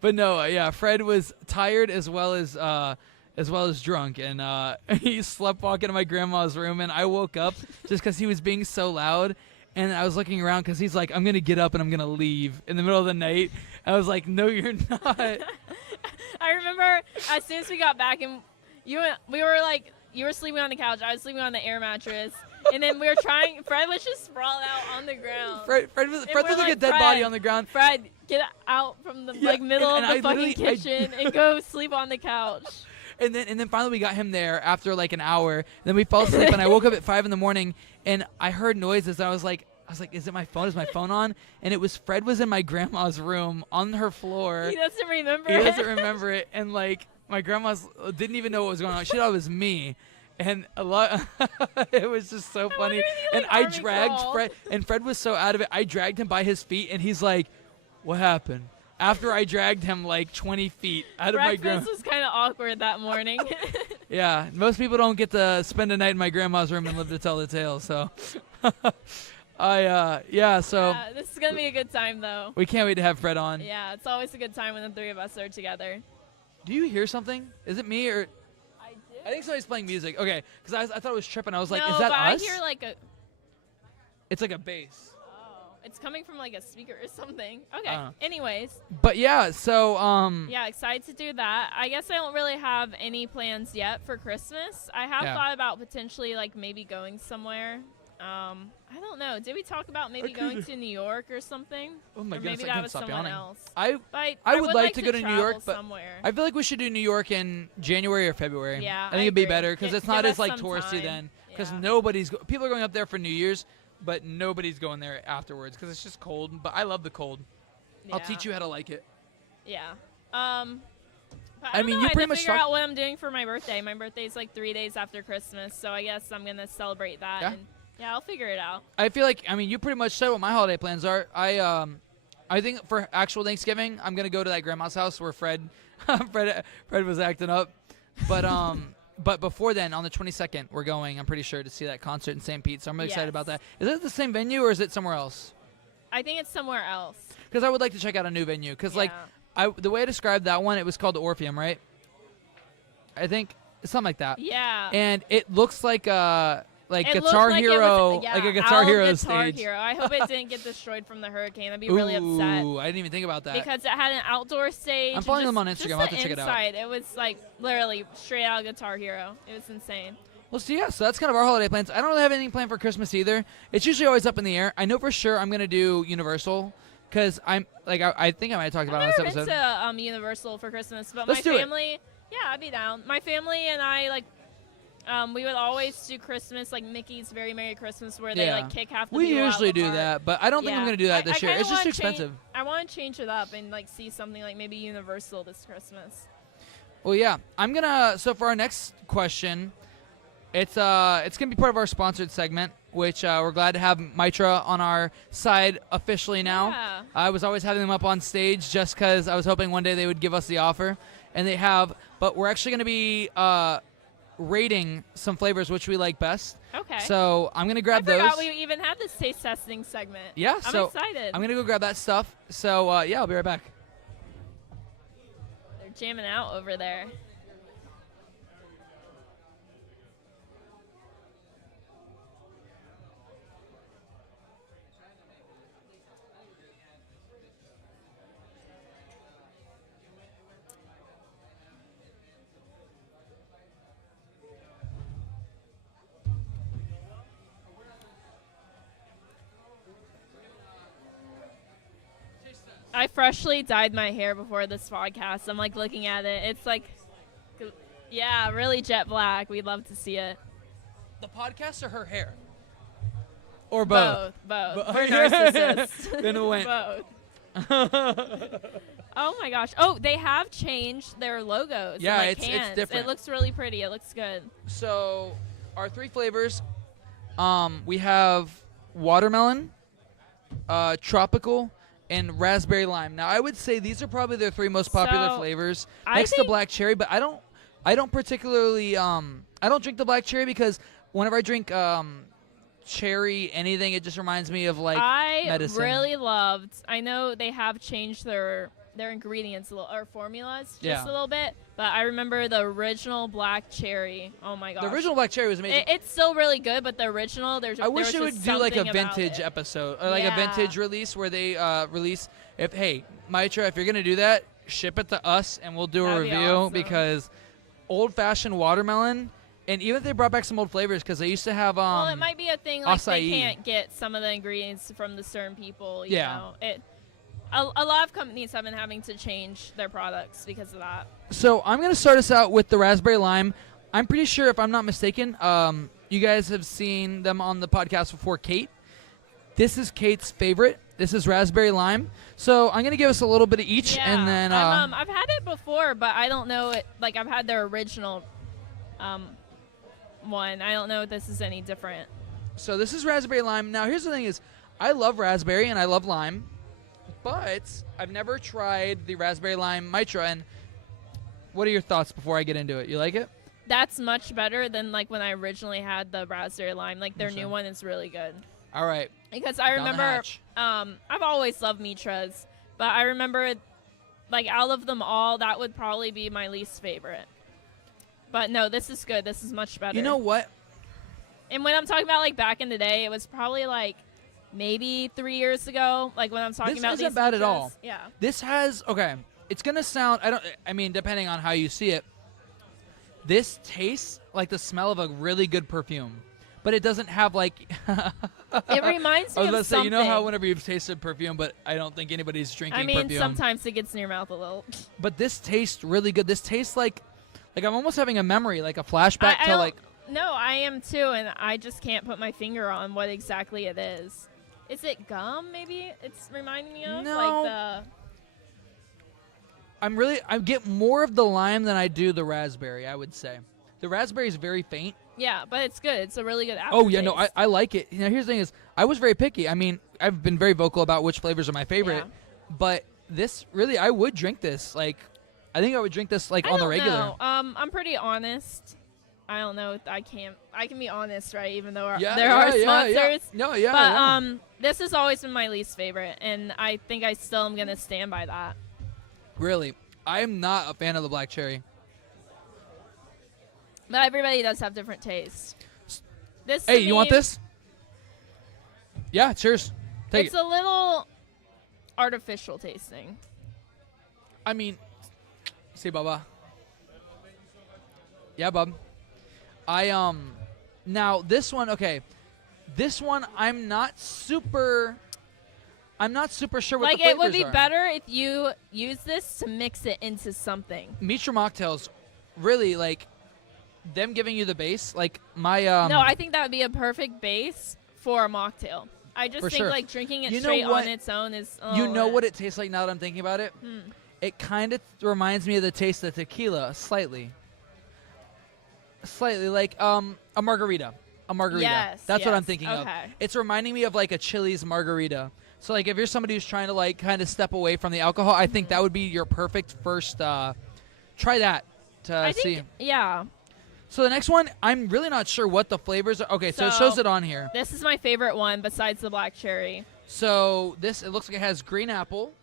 But no, Fred was tired as well as drunk, and he slept walking to my grandma's room, and I woke up just because he was being so loud. And I was looking around because he's like, I'm going to get up and I'm going to leave in the middle of the night. I was like, no, you're not. I remember as soon as we got back and we were like, you were sleeping on the couch. I was sleeping on the air mattress. And then we were Fred was just sprawled out on the ground. Fred was like a dead body on the ground. Fred, get out from the middle of the fucking kitchen and go sleep on the couch. And then finally we got him there after like an hour. And then we fell asleep, and I woke up at 5 in the morning, and I heard noises. And I was like, I was like, is it my phone? Is my phone on? And it was Fred was in my grandma's room on her floor. He doesn't remember He it. doesn't remember it. And, like, my grandma's didn't even know what was going on. She thought it was me. And a lot, it was just so funny. And I dragged Fred, and Fred was so out of it. I dragged him by his feet, and he's like, what happened? After I dragged him like 20 feet out of my grandma. Breakfast was kind of awkward that morning. Yeah, most people don't get to spend a night in my grandma's room and live to tell the tale. So, yeah. This is gonna be a good time though. We can't wait to have Fred on. Yeah, it's always a good time when the three of us are together. Do you hear something? Is it me or? I do. I think somebody's playing music. Okay, because I thought it was tripping. I was like, no, is that but us? I hear like a. It's like a bass. It's coming from like a speaker or something. Okay. Anyways. But yeah, so Yeah, excited to do that. I guess I don't really have any plans yet for Christmas. I have thought about potentially like maybe going somewhere. I don't know. Did we talk about maybe going to New York or something? Oh my or goodness, maybe I that couldn't was stop someone yawning. else. I would like to go to New York, but somewhere. I feel like we should do New York in January or February. Yeah, I think it'd be agree. better because it's not Give as us like some touristy time. then. Because Yeah. people are going up there for New Year's, but nobody's going there afterwards because it's just cold. But I love the cold. I'll Yeah. teach you how to like it. Yeah. But I mean, don't know. you I pretty have to much figure talk- out what I'm doing for my birthday. My birthday's like 3 days after Christmas, so I guess I'm gonna celebrate that. Yeah. And yeah, I'll figure it out. I feel like you pretty much said what my holiday plans are. I think for actual Thanksgiving, I'm gonna go to that grandma's house where Fred was acting up. But before then, on the 22nd, we're going. I'm pretty sure to see that concert in St. Pete. So I'm really excited about that. Is it the same venue or is it somewhere else? I think it's somewhere else. Because I would like to check out a new venue. Because the way I described that one, it was called the Orpheum, right? I think something like that. Yeah. And it looks like It Guitar looked like Hero, it was, like a Guitar Owl Hero Guitar stage. Hero. I hope it didn't get destroyed from the hurricane. I'd be really upset. Ooh, I didn't even think about that. Because it had an outdoor stage. I'm following and them on just Instagram. I'll have to the check it out. inside, it was like literally straight out of Guitar Hero. It was insane. Well, so yeah, so that's kind of our holiday plans. I don't really have anything planned for Christmas either. It's usually always up in the air. I know for sure I'm gonna do Universal because I'm like I think I might have talked about it on I've this never episode. been to Universal for Christmas, but Let's my do it. family, yeah, I'd be down. My family and I we would always do Christmas like Mickey's Very Merry Christmas, where they like kick half the We people out usually the do park. that, but I don't think I'm gonna do that this year. kinda It's just wanna too expensive. I want to change it up and like see something like maybe Universal this Christmas. Well, yeah, I'm gonna. So for our next question, it's gonna be part of our sponsored segment, which we're glad to have Mitra on our side officially now. Yeah. I was always having them up on stage just because I was hoping one day they would give us the offer, and they have. But we're actually gonna be rating some flavors which we like best. Okay. So I'm gonna grab I those. forgot we even had this taste testing segment. Yeah. I'm so excited. I'm gonna go grab that stuff. So yeah, I'll be right back. They're jamming out over there. I freshly dyed my hair before this podcast. I'm like looking at it. It's like, yeah, really jet black. We'd love to see it. The podcast or her hair? Or both? Both. Both. We're narcissists. Then it went. Both. Oh my gosh. Oh, they have changed their logos. Yeah, and, like, it's cans. different. It looks really pretty. It looks good. So our three flavors, we have watermelon, tropical, and raspberry lime. Now I would say these are probably their three most popular So, flavors I next to think- black cherry. But I don't particularly I don't drink the black cherry because whenever I drink cherry anything, it just reminds me of like I medicine. really loved. I know they have changed their ingredients or formulas just a little bit, but I remember the original black cherry. Oh my gosh. The original black cherry was amazing. It's still really good, but the original, I wish there they was would just do like a something about vintage it. episode or like a Yeah. vintage release where they release hey Mitra, if you're gonna do that, ship it to us and we'll do a That'd be review awesome. because old-fashioned watermelon, and even if they brought back some old flavors because they used to have Well, it might be a thing like they acai. can't get some of the ingredients from the certain people. You Yeah. know? A lot of companies have been having to change their products because of that. So I'm gonna start us out with the raspberry lime. I'm pretty sure, if I'm not mistaken, you guys have seen them on the podcast before. Kate, This is Kate's favorite. This is raspberry lime. So I'm gonna give us a little bit of each, Yeah. and then I've had it before, but I don't know it. Like I've had their original one. I don't know if this is any different. so this is raspberry lime. Now here's the thing: is I love raspberry and I love lime, but I've never tried the raspberry lime Mitra. And what are your thoughts before I get into it? You like it? That's much better than like when I originally had the raspberry lime. Like their Sure. new one is really good. All right. Because I Down the remember, hatch. I've always loved Mitras, but I remember, like out of them all, that would probably be my least favorite. But no, this is good. This is much better. You know what? And when I'm talking about like back in the day, it was probably like maybe 3 years ago. Like when I'm talking This about isn't these bad at Mitras. all. Yeah. This has okay. It's gonna sound. I mean, depending on how you see it, this tastes like the smell of a really good perfume, but it doesn't have like. It reminds I me was about of to say, you know something. how whenever you've tasted perfume, but I don't think anybody's drinking I mean, perfume. sometimes it gets in your mouth a little. But this tastes really good. This tastes like I'm almost having a memory, like a flashback I to don't- like. No, I am too, and I just can't put my finger on what exactly it is. Is it gum? Maybe it's reminding me of No. like I get more of the lime than I do the raspberry. I would say the raspberry is very faint. yeah, but it's good. It's a really good Oh yeah, no, aftertaste. I like it. You know, here's the thing: is I was very picky. I mean, I've been very vocal about which flavors are my favorite, Yeah. but this really, I would drink this. Like, I think I would drink this like I on the don't regular. know. I'm pretty honest. I don't know. I can be honest, right? Even though Yeah, there yeah, are yeah, sponsors. Yeah, no, yeah, But yeah. this has always been my least favorite, and I think I still am gonna stand by that. Really, I am not a fan of the black cherry. But everybody does have different tastes. This. to Hey, you want me, this? Yeah, cheers. Take It's it. a little artificial tasting. I mean, see, Bubba. Yeah, bub. Now this one, okay. This one, I'm not super sure what Like the flavors it would be are. better if you use this to mix it into something. Mitra mocktails, really like them giving you the base. Like my No, I think that would be a perfect base for a mocktail. I just For think sure. like drinking it You know straight what? on its own is. you know what it tastes like now that I'm thinking about it. Hmm. It kind of reminds me of the taste of tequila slightly. Slightly like a margarita. A margarita. Yes, That's what I'm yes, thinking of. okay. It's reminding me of like a Chili's margarita. So like if you're somebody who's trying to like kind of step away from the alcohol, I think that would be your perfect first try that to I see. think, yeah. So the next one, I'm really not sure what the flavors are. Okay, so it So- shows it on here. This is my favorite one besides the black cherry. So this, it looks like it has green apple,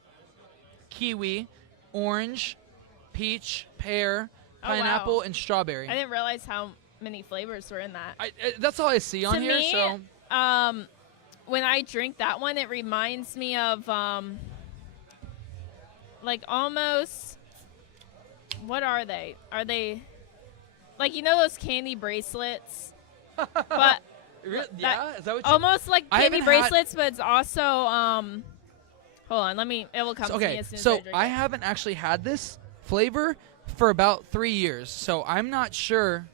kiwi, orange, peach, pear, Oh, wow. pineapple, and strawberry. I didn't realize how many flavors were in that. That's all I see on To here. me, So when I drink that one, it reminds me of like almost. What are they? Are they like those candy bracelets? But yeah, is that what you? almost like I candy haven't had- bracelets, but it's also Hold on, it will come to me Okay, as soon as I so drink I it. haven't actually had this flavor for about 3 years, so I'm not sure.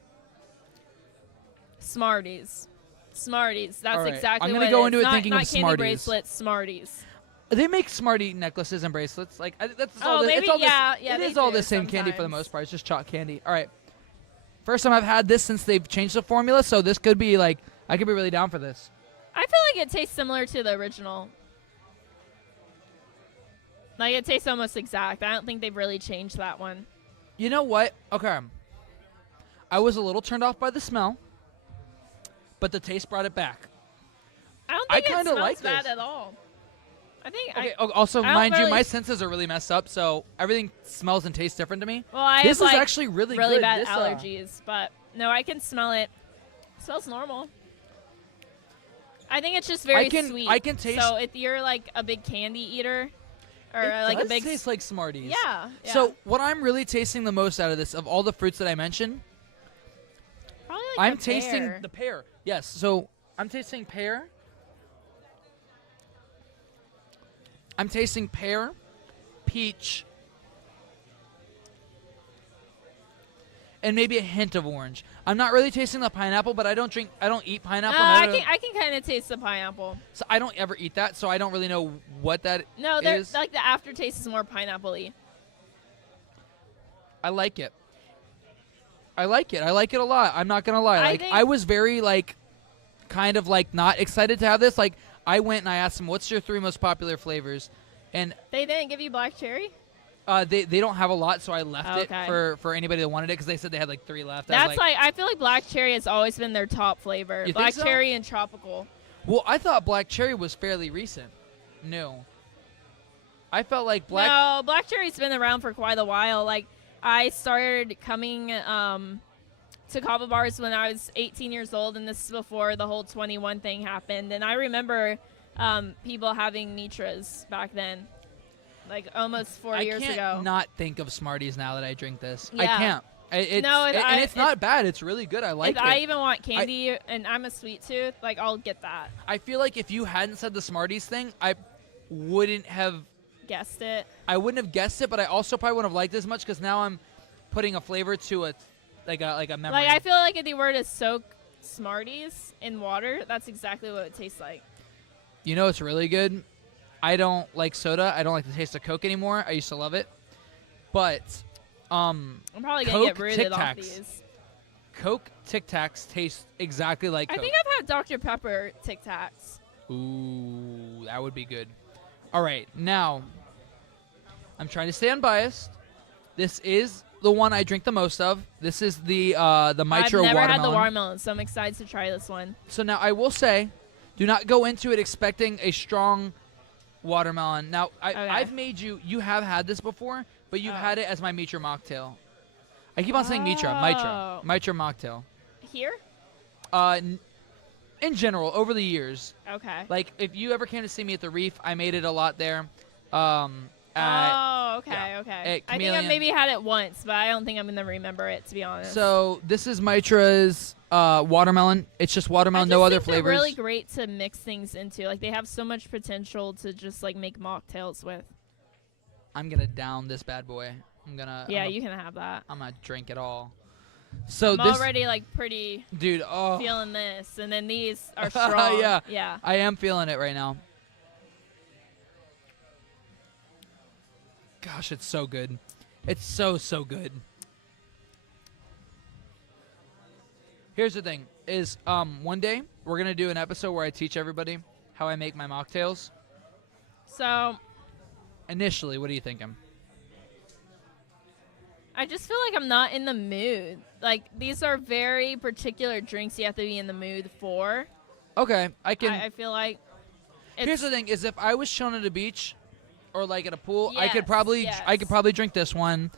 Smarties. That's All right, exactly I'm what gonna go it into is. it Not, thinking not of candy Smarties. bracelets, Smarties. They make Smartie necklaces and bracelets. Like that's all. Oh, It's maybe, all yeah, this, yeah, It they is all do the same candy for the sometimes. most part. It's just chalk candy. All right. First time I've had this since they've changed the formula, so this could be like I could be really down for this. I feel like it tastes similar to the original. Like it tastes almost exact. I don't think they've really changed that one. You know what? Okay. I was a little turned off by the smell, but the taste brought it back. I don't I think it kinda smells like bad this. at all. I think Okay. Also, I don't mind you, really my s- senses are really messed up, so everything smells and tastes different to me. well, I This have is like actually really really good. bad This, allergies, but no, I can smell it. It smells normal. I think it's just very sweet. I can taste. So if you're like a big candy eater, or it like does a big taste like Smarties. yeah. So what I'm really tasting the most out of this, of all the fruits that I mentioned, probably like I'm the tasting pear. the pear. Yes. So I'm tasting pear. I'm tasting pear, peach, and maybe a hint of orange. I'm not really tasting the pineapple, but I don't eat pineapple. I can kind of taste the pineapple. So I don't ever eat that, so I don't really know what that No, is. like the aftertaste is more pineapple-y. I like it. I like it a lot. I'm not gonna lie. Like I was very like, kind of like not excited to have this. Like I went and I asked them, "What's your 3 most popular flavors?" And they didn't give you black cherry. They don't have a lot, so I left Okay. it for anybody that wanted it because they said they had like 3 left. That's I feel like black cherry has always been their top flavor. You Black think so? cherry and tropical. Well, I thought black cherry was fairly recent. No. I felt like No, black cherry's been around for quite a while. Like I started coming to kava bars when I was 18 years old, and this is before the whole 21 thing happened. And I remember people having Mitras back then, like almost 4 years ago. I can't not think of Smarties now that I drink this. Yeah. I can't. It's not bad. It's really good. I like it. If I even want candy, and I'm a sweet tooth, like I'll get that. I feel like if you hadn't said the Smarties thing, I wouldn't have guessed it. I wouldn't have guessed it, but I also probably wouldn't have liked it as much because now I'm putting a flavor to a memory. Like I feel like if they were to soak Smarties in water, that's exactly what it tastes like. You know it's really good? I don't like soda. I don't like the taste of Coke anymore. I used to love it. But I'm probably going to get Coke rooted Tic off Tacs. these. Coke Tic Tacs taste exactly like Coke. I think I've had Dr. Pepper Tic Tacs. Ooh, that would be good. All right, now I'm trying to stay unbiased. This is the one I drink the most of. This is the Mitra watermelon. I've never had the watermelon, so I'm excited to try this one. So now I will say, do not go into it expecting a strong watermelon. Now I've made you have had this before, but you've had it as my Mitra mocktail. I keep on saying Mitra mocktail. Here? In general, over the years. Okay. Like if you ever came to see me at the Reef, I made it a lot there. Okay. At I think I Chameleon. maybe had it once, but I don't think I'm going to remember it, to be honest. So this is Mitra's watermelon. It's just watermelon, no other flavors. They're really great to mix things into. Like they have so much potential to just like make mocktails with. I'm gonna down this bad boy. You can have that. I'm gonna drink it all. So I'm already like pretty dude, feeling this, and then these are strong. Yeah. I am feeling it right now. Gosh, it's so good. It's so good. Here's the thing: is one day we're gonna do an episode where I teach everybody how I make my mocktails. So, initially, what are you thinking? I just feel like I'm not in the mood. Like these are very particular drinks you have to be in the mood for. Okay, I can. I feel like. Here's the thing: is if I was chilling at a beach, or like at a pool, yes, I could probably drink this one.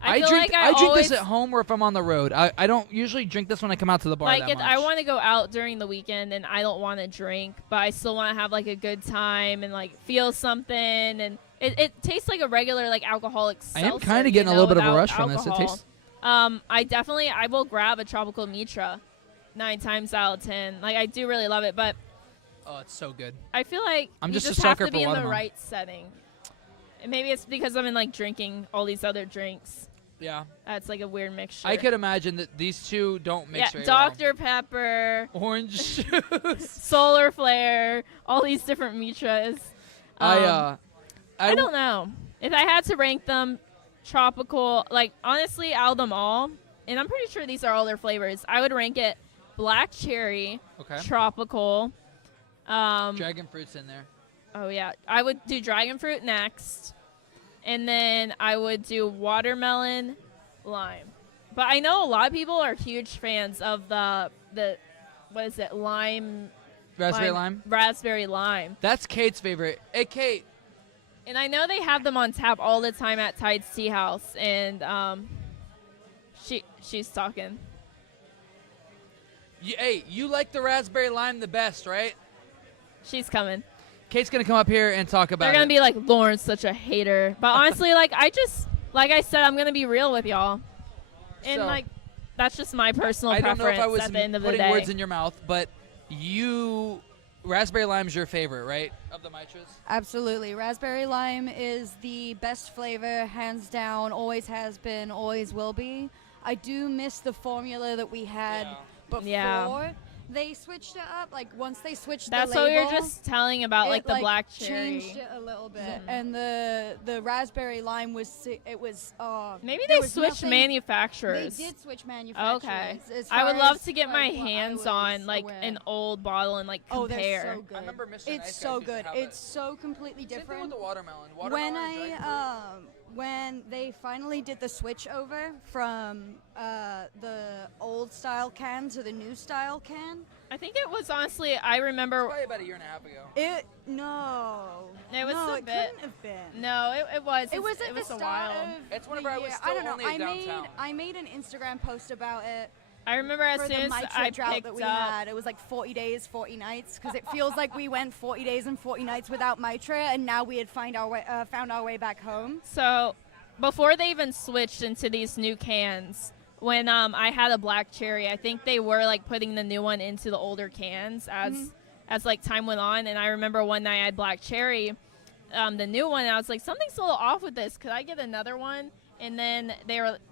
I drink this at home or if I'm on the road. I don't usually drink this when I come out to the bar. Like that if much. I want to go out during the weekend and I don't want to drink, but I still want to have like a good time and like feel something, and it tastes like a regular like alcoholic seltzer. I am kind of getting a little bit of a rush from this. It alcohol. tastes. I will grab a tropical Mitra 9 times out of 10. Like I do really love it, but oh, it's so good. I feel like I'm you just a just have sucker to be for in the watermelon. right setting. And maybe it's because I'm in like drinking all these other drinks. Yeah. That's like a weird mixture. I could imagine that these two don't mix very Dr. Pepper, orange juice, Solar Flare, all these different Mitras. I don't know. If I had to rank them, tropical, like honestly, out of them all, and I'm pretty sure these are all their flavors, I would rank it black cherry, tropical. Dragon fruit's in there. Oh, yeah. I would do dragon fruit next. And then I would do watermelon, lime. But I know a lot of people are huge fans of the what is it, lime? Raspberry lime? Raspberry lime. That's Kate's favorite. Hey, Kate. And I know they have them on tap all the time at Tide's Tea House. And she's talking. Hey, you like the raspberry lime the best, right? She's coming. Kate's going to come up here and talk about it. They're going to be like, Lauren's such a hater. But honestly, like I said, I'm going to be real with y'all. And like, that's just my personal preference I don't know if I was at the end of the day. putting words in your mouth, but raspberry lime's your favorite, right? Of the Mitras? Absolutely. Raspberry lime is the best flavor, hands down, always has been, always will be. I do miss the formula that we had before. Yeah. They switched it up. Like once they switched That's the label, what we were just telling about, like the black cherry. changed it a little bit, and the raspberry lime was Maybe there they was switched nothing- manufacturers. They did switch manufacturers. Okay. As I would far love as, to get like, my what I hands was on like aware. an old bottle and like Oh, compare. they're so good. I remember Mr. It's Nice Guys so used to good. have It's it. so completely Same thing different. with the watermelon. When and dragon fruit. when they finally did the switch over from the old style can to the new style can, I think it was honestly. I remember. Probably about a year and a half ago. it It was no, a it bit. couldn't have been. No, it was. It was at it the was a start while. of It's the whenever I was year. still I don't know. only downtown. I made an Instagram post about it I remember as for soon the as Mitra I drought picked that we up. had. It was like 40 days, 40 nights, because it feels like we went 40 days and 40 nights without Mitra, and now we had found our way back home. So, before they even switched into these new cans, when I had a black cherry, I think they were like putting the new one into the older cans as like time went on. And I remember one night I had black cherry, the new one. And I was like, something's a little off with this. Could I get another one? And then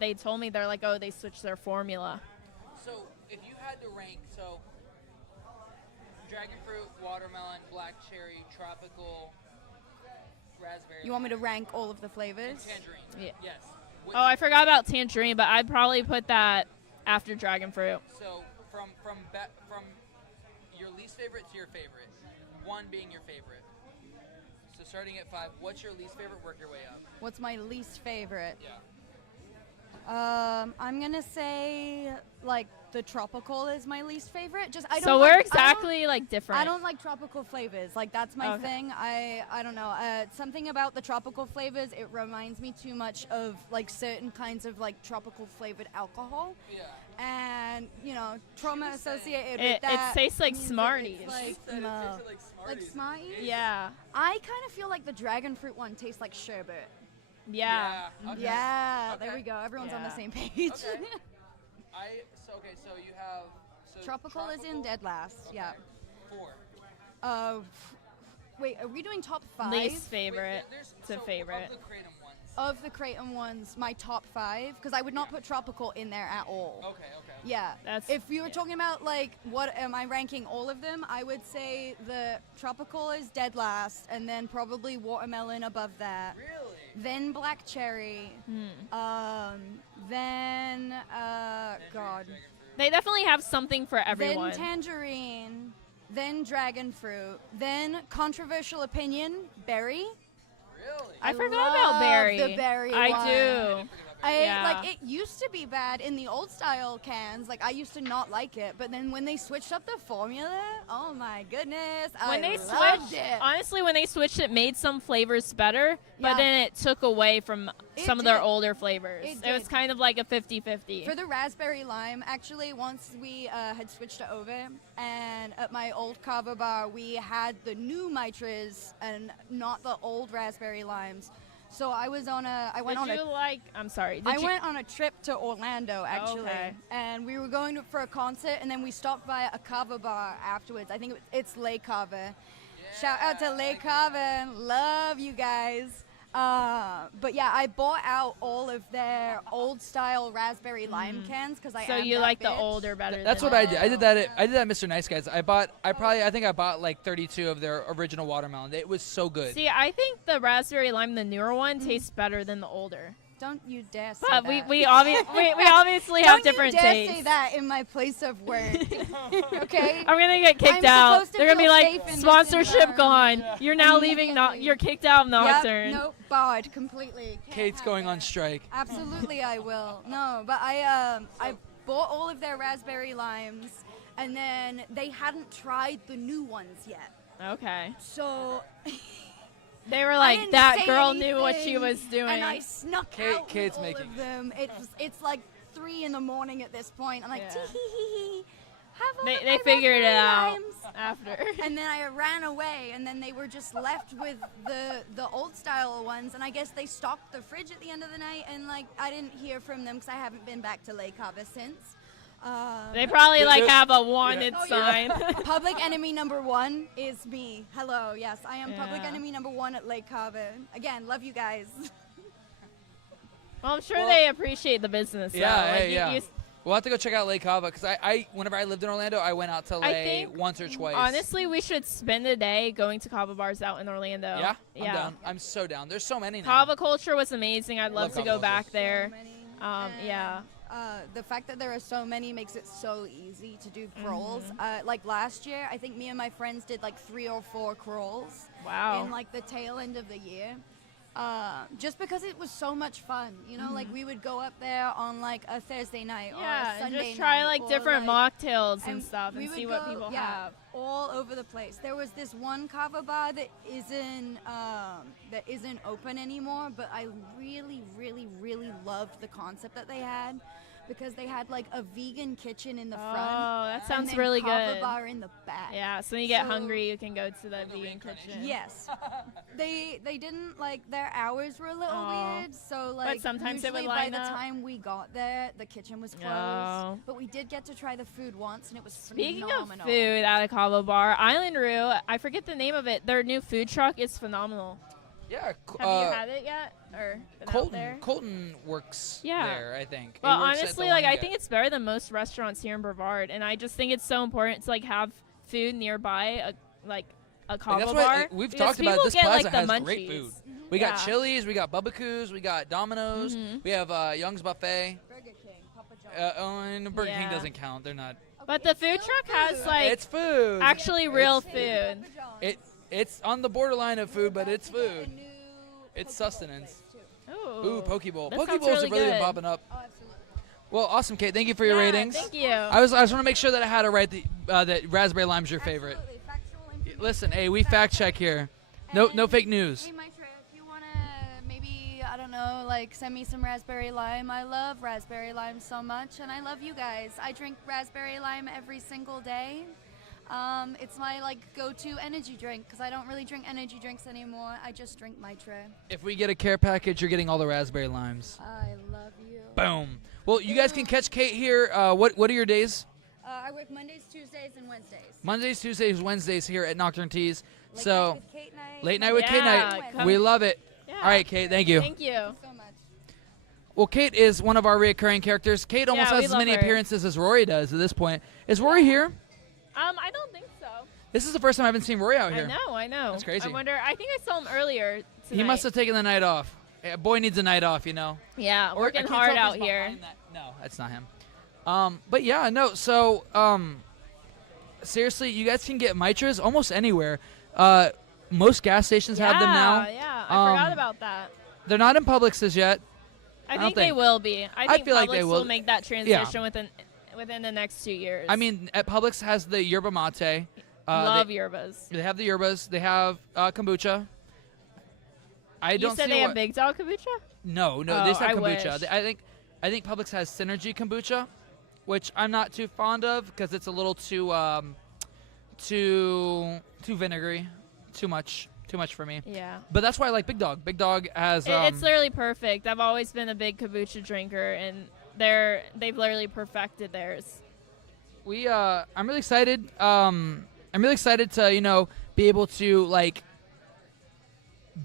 they told me they're like, oh, they switched their formula. So if you had to rank, dragon fruit, watermelon, black cherry, tropical, raspberry. You want me to rank all of the flavors? and tangerine? Yeah. Yes. Oh, I forgot about tangerine, but I'd probably put that after dragon fruit. So from your least favorite to your favorite, one being your favorite. So starting at 5, what's your least favorite? Work your way up. What's my least favorite? Yeah. I'm gonna say like the tropical is my least favorite. Just I don't. So like, we're exactly like different. I don't like tropical flavors. Like that's my Okay. thing. I don't know. Something about the tropical flavors. It reminds me too much of like certain kinds of like tropical flavored alcohol, Yeah. and trauma associated It with that. tastes like means that Smarties. it's like, Said it no. tasted like Like Smarties. Smarties? Yeah. I kind of feel like the dragon fruit one tastes like sherbet. Yeah. Okay. Yeah, there Okay. we go. Everyone's on the Yeah. same page. Okay. So you have Tropical is in dead last. Okay. Yeah. 4. Wait, are we doing top 5? Least favorite to so favorite. Of the kratom ones. Of the Kratom ones, my top 5, because I would not put tropical in there at all. Okay. Yeah. That's- If you were yeah. talking about like what am I ranking all of them, I would say the tropical is dead last, and then probably watermelon above that. Really? Then black cherry. Then God. They definitely have something for everyone. Then tangerine. Then dragon fruit. Then controversial opinion, berry. Really? I forgot love about berry. the berry I one. do. Yeah. Like it used to be bad in the old style cans. Like I used to not like it, but then when they switched up the formula, oh my goodness, When they loved switched, it. honestly, when they switched, it made some flavors better, but Yeah. then it took away from It some of their did. older flavors. It It was did. kind of like a 50-50. For the raspberry lime, actually, once we had switched it over, and at my old kava bar, we had the new mitras and not the old raspberry limes. So I was on a, I went Did on you a like? I'm sorry. Did I you, went on a trip to Orlando, actually, Okay. and we were going for a concert, and then we stopped by a kava bar afterwards. I think it's Le Kava. Shout out to Le Kava, love you guys. But yeah, I bought out all of their old style raspberry lime cans because I so am you that like the bitch. older better? That's than what I the- did. I did that. I did that, Mr. Nice Guys. I think I bought like 32 of their original watermelon. It was so good. See, I think the raspberry lime, the newer one, tastes better than the older. Don't you dare say But that. we obviously have different Don't you dare tastes. say that in my place of work. Okay? I'm gonna get kicked I'm out. supposed to They're gonna be feel like, safe in this sponsorship gone. environment. You're now leaving. Immediately. You're kicked out of Yep, Nocturne. nope, barred completely. Can't Kate's have going on that. strike. Absolutely, I will. No, but I bought all of their raspberry limes, and then they hadn't tried the new ones yet. Okay. So They were I like, didn't that say girl knew what she anything, was doing. and I snuck Kate- out Kate's with all making- of them. It's like 3 a.m. at this point. I'm like, Yeah. tee-hee-hee-hee. Have all of They my figured it raspberry out limes. after. And then I ran away, and then they were just left with the old style ones. And I guess they stocked the fridge at the end of the night, and like I didn't hear from them because I haven't been back to Lake Cava since. They probably like have a wanted Oh, sign. Public enemy number 1 is me. Hello, yes, I am public Yeah. enemy number 1 at Lake Cava. Again, love you guys. Well, I'm sure they appreciate the business. Yeah, though. yeah. We'll have to go check out Lake Cava because I whenever I lived in Orlando, I went out to Lake once or twice. Honestly, we should spend a day going to Cava bars out in Orlando. Yeah? I'm down. I'm so down. There's so many now. Cava culture was amazing. I'd love to go back there. Yeah. The fact that there are so many makes it so easy to do crawls. Like last year, I think me and my friends did like 3 or 4 crawls. Wow. In like the tail end of the year. Just because it was so much fun, you know, like we would go up there on like a Thursday night or a Sunday and just night try like different mocktails and stuff we and would see what go, people have. All over the place. There was this one kava bar that isn't open anymore, but I really, really, really loved the concept that they had. Because they had like a vegan kitchen in the front. Oh, that sounds and then really kava good. Bar in the back. Yeah, so when you get hungry, you can go to the vegan kitchen. Yes. they didn't like their hours were a little weird, so like but sometimes it would usually line by the up. time we got there, the kitchen was closed. Oh. But we did get to try the food once, and it was Speaking phenomenal. of food at a kava bar, Island Roo, I forget the name of it. Their new food truck is phenomenal. Yeah. Have you had it yet? Or been out there? Colton works there, I think. Well, honestly, like I think it's better than most restaurants here in Brevard, and I just think it's so important to like have food nearby, a kava bar. We've talked about this plaza has great food. We got Yeah. Chili's, we got Bubba we got Domino's, we have Young's Buffet. Burger King, Papa John's. And Burger King doesn't count. They're not. But the food truck has like it's food. actually real food. It's on the borderline of food, but it's food. It's sustenance. Ooh, Poke Bowl. Poke Bowls have really been popping up. Oh, absolutely. Well, awesome, Kate. Thank you for your ratings. Thank you. I just want to make sure that I had it right. That raspberry lime's your favorite. Absolutely. Factual information. Listen, hey, we fact check here. No fake news. Hey, Mitra, if you want to maybe, I don't know, like send me some raspberry lime. I love raspberry lime so much, and I love you guys. I drink raspberry lime every single day. It's my like go-to energy drink because I don't really drink energy drinks anymore. I just drink Mitra. If we get a care package, you're getting all the raspberry limes. I love you. Boom. Well, you guys can catch Kate here. What are your days? I work Mondays, Tuesdays, and Wednesdays. Mondays, Tuesdays, Wednesdays here at Nocturne Teas. Late So night with Kate night. late night with Kate night. come- We love it. Yeah. All right, Kate. Thank you. Thank you. Thank you so much. Well, Kate is one of our reoccurring characters. Kate almost Yeah, we has as love many her. appearances as Rory does at this point. Is Rory here? I don't think so. This is the first time I've been seeing Rory out here. I know. That's crazy. I wonder. I think I saw him earlier tonight. He must have taken the night off. Yeah, boy needs a night off, you know. Yeah, Or- I working can't hard tell if out he's here. behind that. No, that's not him. But yeah, no. So seriously, you guys can get Mitras almost anywhere. Most gas stations have them now. Yeah, I forgot about that. They're not in Publix's yet. I don't think they think- will be. I think feel like Publix they will will. make that transition within the next 2 years. I mean, at Publix has the yerba mate. love yerbas. They have the yerbas. They have kombucha. I don't You said see they have what- Big Dog kombucha? No, Oh, they just have I kombucha. wish. I think Publix has Synergy kombucha, which I'm not too fond of because it's a little too vinegary, too much for me. Yeah. But that's why I like Big Dog. Big Dog has It's literally perfect. I've always been a big kombucha drinker, and they've literally perfected theirs. I'm really excited. I'm really excited to be able to like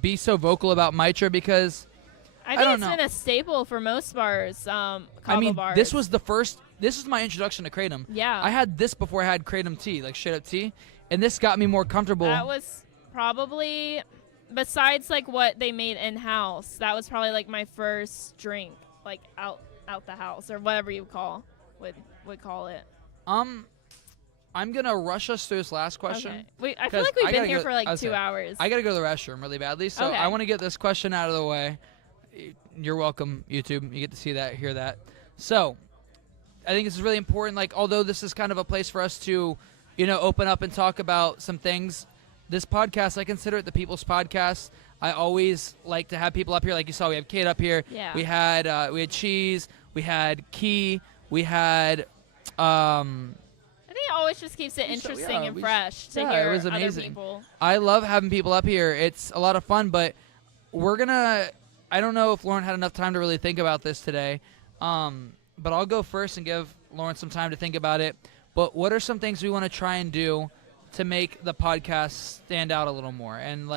be so vocal about Mitra because I don't think it's know. been a staple for most bars. Kava bars. this was my introduction to Kratom. Yeah. I had this before I had Kratom tea, like straight up tea, and this got me more comfortable. That was probably, besides like what they made in house, that was probably like my first drink, like out the house or whatever you would call it. I'm gonna rush us through this last question. Okay. I feel 'cause like we've I been gotta here go- for like I was 2 saying, hours. I gotta go to the restroom really badly, so Okay. I want to get this question out of the way. You're welcome, YouTube. You get to see that, hear that. So, I think this is really important. Like, although this is kind of a place for us to, open up and talk about some things. This podcast, I consider it the people's podcast. I always like to have people up here. Like you saw, we have Kate up here. Yeah. We had Cheese. We had Key. We had. I think it always just keeps it interesting and fresh to hear it was other amazing. people. I love having people up here. It's a lot of fun, but I don't know if Lauren had enough time to really think about this today, but I'll go first and give Lauren some time to think about it. But what are some things we want to try and do to make the podcast stand out a little more? And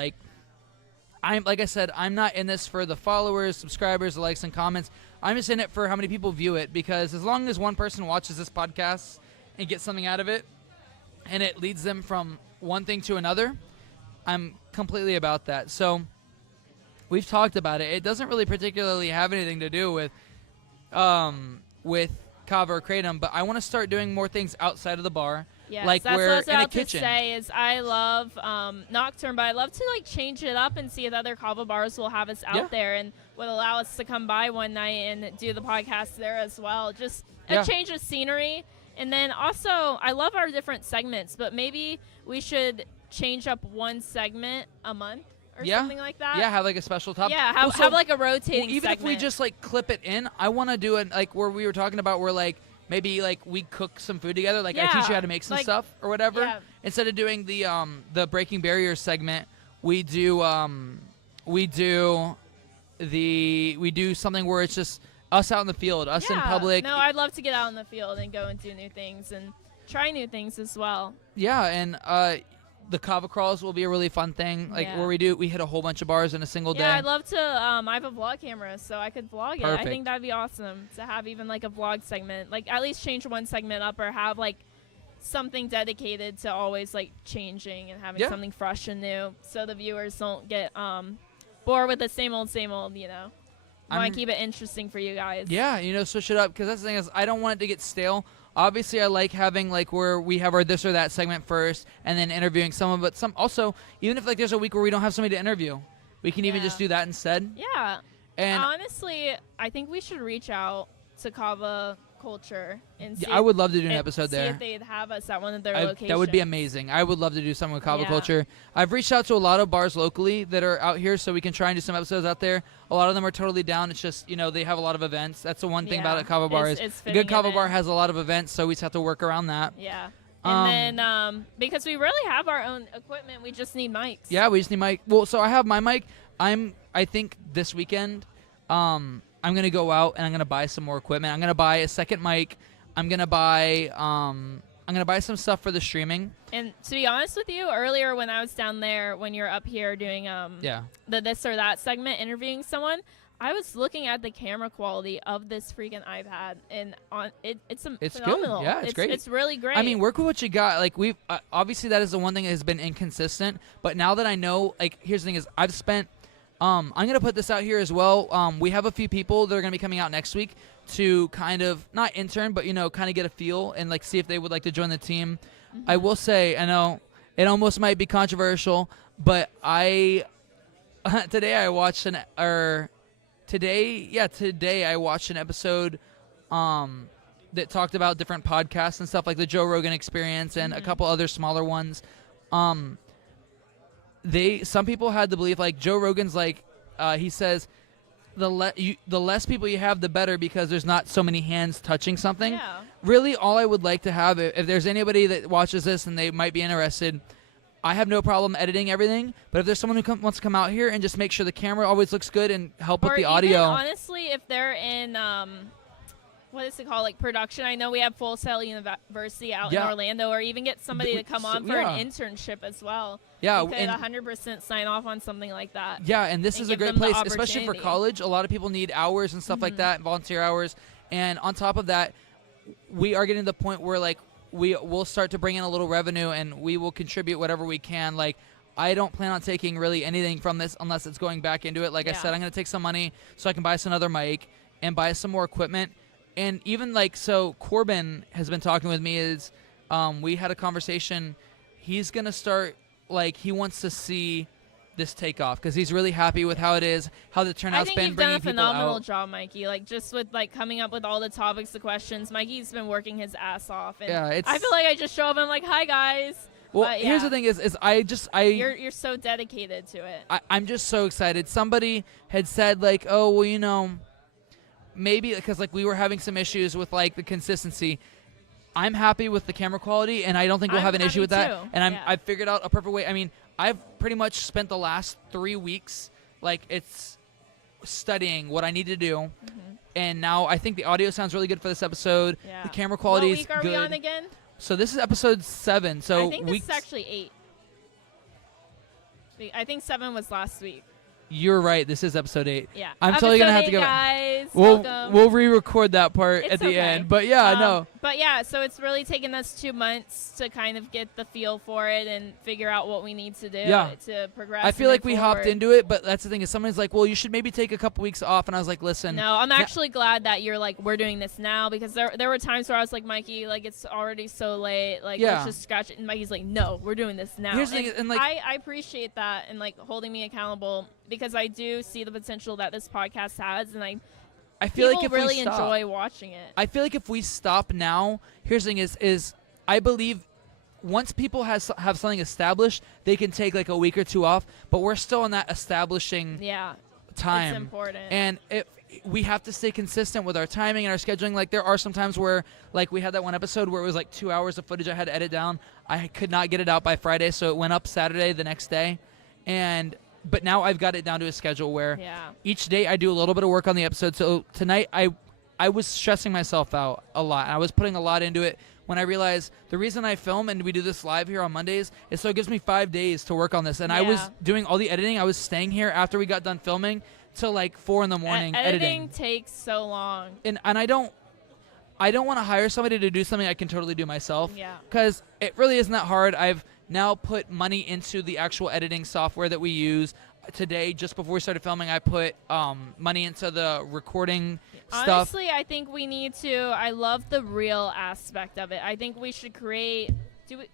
like I said, I'm not in this for the followers, subscribers, the likes, and comments. I'm just in it for how many people view it, because as long as one person watches this podcast and gets something out of it, and it leads them from one thing to another, I'm completely about that. So we've talked about it. It doesn't really particularly have anything to do with Kava or Kratom, but I want to start doing more things outside of the bar. Yes, like that's we're what I was in a about kitchen. to say is I love Nocturne, but I love to like change it up and see if other kava bars will have us out there and would allow us to come by one night and do the podcast there as well. Just a change of scenery. And then also, I love our different segments, but maybe we should change up one segment a month or something like that. Yeah, have like a special topic. Yeah, have like a rotating even segment. if we just like clip it in, I want to do it like where we were talking about where like maybe like we cook some food together, like I teach you how to make some stuff or whatever. Yeah. Instead of doing the breaking barriers segment, we do something where it's just us out in the field, us in public. No, I'd love to get out in the field and go and do new things and try new things as well. Yeah, and the kava crawls will be a really fun thing, like where we hit a whole bunch of bars in a single day. Yeah, I'd love to. I have a vlog camera, so I could vlog it. Perfect. I think that'd be awesome to have even like a vlog segment, like at least change one segment up or have like something dedicated to always like changing and having something fresh and new, so the viewers don't get bored with the same old, you know. I want to keep it interesting for you guys. Yeah, switch it up, because that's the thing is I don't want it to get stale. Obviously, I like having like where we have our this or that segment first, and then interviewing someone. But some also, even if like there's a week where we don't have somebody to interview, we can even just do that instead. Yeah. And honestly, I think we should reach out to Kava Culture and see. I would love to do an episode there. See if they'd have us at one of their locations. That would be amazing. I would love to do something with Kava Culture. I've reached out to a lot of bars locally that are out here, so we can try and do some episodes out there. A lot of them are totally down. It's just, they have a lot of events. That's the one thing about a Kava bar is a good Kava bar has a lot of events, so we just have to work around that. Yeah. And then because we really have our own equipment, we just need mics. Yeah, we just need mic. Well, so I have my mic. I think this weekend I'm going to go out and I'm going to buy some more equipment. I'm going to buy a second mic. I'm gonna buy some stuff for the streaming. And to be honest with you, earlier when I was down there, when you're up here doing the this or that segment, interviewing someone, I was looking at the camera quality of this freaking iPad, and it's phenomenal. Good. Yeah, it's great. It's really great. I mean, work with what you got. Like we've obviously that is the one thing that has been inconsistent. But now that I know, like here's the thing is I've spent. I'm gonna put this out here as well. We have a few people that are gonna be coming out next week to kind of not intern, but kind of get a feel and like see if they would like to join the team. Mm-hmm. I will say, I know it almost might be controversial, but today I watched an episode that talked about different podcasts and stuff like the Joe Rogan Experience and a couple other smaller ones. Some people had to believe like Joe Rogan's like he says the less people you have, the better, because there's not so many hands touching something. Yeah. Really, all I would like to have, if there's anybody that watches this and they might be interested, I have no problem editing everything. But if there's someone who wants to come out here and just make sure the camera always looks good and help with the audio. Honestly, if they're in what is it called, like production? I know we have Full Sail University out in Orlando, or even get somebody to come on for an internship as well. Yeah, we could 100% sign off on something like that. Yeah, and this is a great place, especially for college. A lot of people need hours and stuff like that, volunteer hours. And on top of that, we are getting to the point where like we'll start to bring in a little revenue, and we will contribute whatever we can. Like I don't plan on taking really anything from this unless it's going back into it. Like I said, I'm going to take some money so I can buy us another mic and buy some more equipment. And even like, so Corbin has been talking with me is we had a conversation. He's going to start, like, he wants to see this take off because he's really happy with how it is, how the turnout's been, bringing people out. I think you've done a phenomenal job, Mikey. Like, just with, like, coming up with all the topics, the questions. Mikey's been working his ass off. And I feel like I just show up and I'm like, hi, guys. Well, here's the thing is you're so dedicated to it. I'm just so excited. Somebody had said, like, oh, well, maybe because like we were having some issues with like the consistency. I'm happy with the camera quality, and I don't think we'll have an issue with that. And I've figured out a perfect way. I mean, I've pretty much spent the last 3 weeks like it's studying what I need to do, and now I think the audio sounds really good for this episode. Yeah. The camera quality is good. What week are we on again? So this is episode 7. So I think this is actually 8. I think 7 was last week. you're right. This is episode 8. Yeah. I'm totally gonna have to go. Guys, We'll re-record that part at the okay. end. But yeah, no. But yeah, so it's really taken us 2 months to kind of get the feel for it and figure out what we need to do to progress. I feel like we forward. hopped into it, but that's the thing is somebody's like, well, you should maybe take a couple weeks off, and I was like, listen. No, I'm actually glad that you're like, we're doing this now, because there were times where I was like, Mikey, like it's already so late, like let's just scratch it. And Mikey's like, no, we're doing this now. Here's the thing, and like I appreciate that and like holding me accountable, because I do see the potential that this podcast has, and I feel like if really enjoy watching it. I feel like if we stop now, here's the thing is I believe once people have something established, they can take like a week or 2 off, but we're still in that establishing time. It's important. And we have to stay consistent with our timing and our scheduling. Like there are some times where like we had that one episode where it was like 2 hours of footage I had to edit down. I could not get it out by Friday, so it went up Saturday the next day. But now I've got it down to a schedule where each day I do a little bit of work on the episode. So tonight I was stressing myself out a lot. I was putting a lot into it when I realized the reason I film and we do this live here on Mondays is so it gives me 5 days to work on this. And I was doing all the editing. I was staying here after we got done filming till like 4 in the morning editing. Takes so long. And I don't want to hire somebody to do something I can totally do myself. Yeah. Because it really isn't that hard. I've now put money into the actual editing software that we use. Today, just before we started filming, I put money into the recording stuff. Honestly, I think we need to. I love the real aspect of it. I think we should create.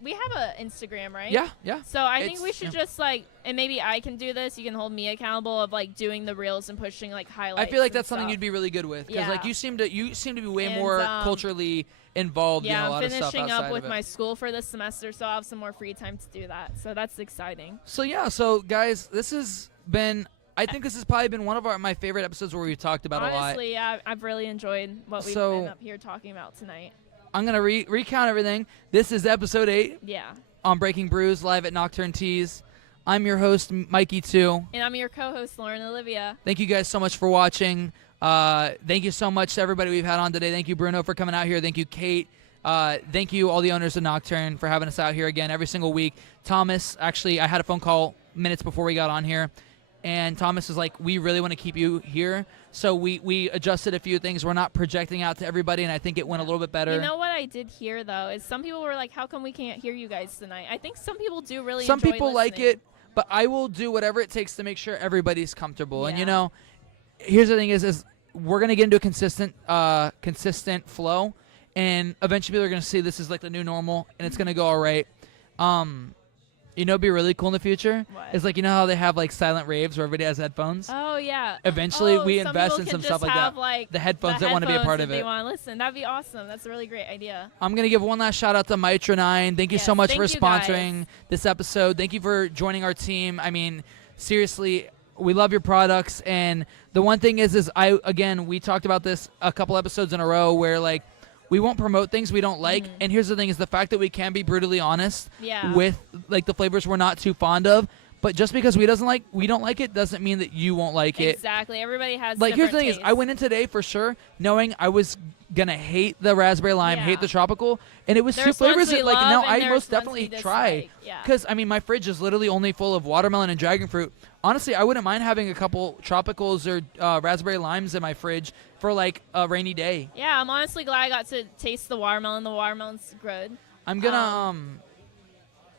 We have an Instagram, right? Yeah. So I think we should just like, and maybe I can do this. You can hold me accountable of like doing the reels and pushing like highlights. I feel like that's something you'd be really good with, because like you seem to be way more culturally involved in a lot of stuff outside of it. I'm finishing up with my school for this semester, so I'll have some more free time to do that. So that's exciting. So guys, this has been. I think this has probably been one of my favorite episodes where we've talked about a lot. Honestly, yeah, I've really enjoyed what we've been up here talking about tonight. I'm going to recount everything. This is episode 8. Yeah. On Breaking Brews, live at Nocturne Teas. I'm your host, Mikey 2. And I'm your co-host, Lauren Olivia. Thank you guys so much for watching. Thank you so much to everybody we've had on today. Thank you, Bruno, for coming out here. Thank you, Kate. Thank you, all the owners of Nocturne, for having us out here again every single week. Thomas, actually, I had a phone call minutes before we got on here. And Thomas was like, we really want to keep you here. So we adjusted a few things. We're not projecting out to everybody, and I think it went a little bit better. You know what I did hear, though, is some people were like, how come we can't hear you guys tonight? I think some people do really enjoy listening. Some people like it, but I will do whatever it takes to make sure everybody's comfortable. Yeah. And, you know, here's the thing is we're going to get into a consistent flow, and eventually people are going to see this is like the new normal, and it's going to go all right. You know, it'd be really cool in the future. What? It's like, you know how they have like silent raves where everybody has headphones? Oh yeah. Eventually, we invest in some stuff like that. Like the headphones that want to be a part of it. They want to listen. That'd be awesome. That's a really great idea. I'm gonna give one last shout out to Mitra 9. Thank you so much for sponsoring this episode. Thank you for joining our team. I mean, seriously, we love your products. And the one thing is we talked about this a couple episodes in a row where like, we won't promote things we don't like. And here's the thing is the fact that we can be brutally honest with like the flavors we're not too fond of. But just because we don't like it doesn't mean that you won't like it. Exactly. Everybody has like here's the thing tastes. is I went in today for sure knowing I was gonna hate the raspberry lime, hate the tropical, and it was two flavors that like now I most definitely try. Because I mean my fridge is literally only full of watermelon and dragon fruit. Honestly, I wouldn't mind having a couple tropicals or raspberry limes in my fridge for like a rainy day. Yeah, I'm honestly glad I got to taste the watermelon. The watermelon's good. I'm gonna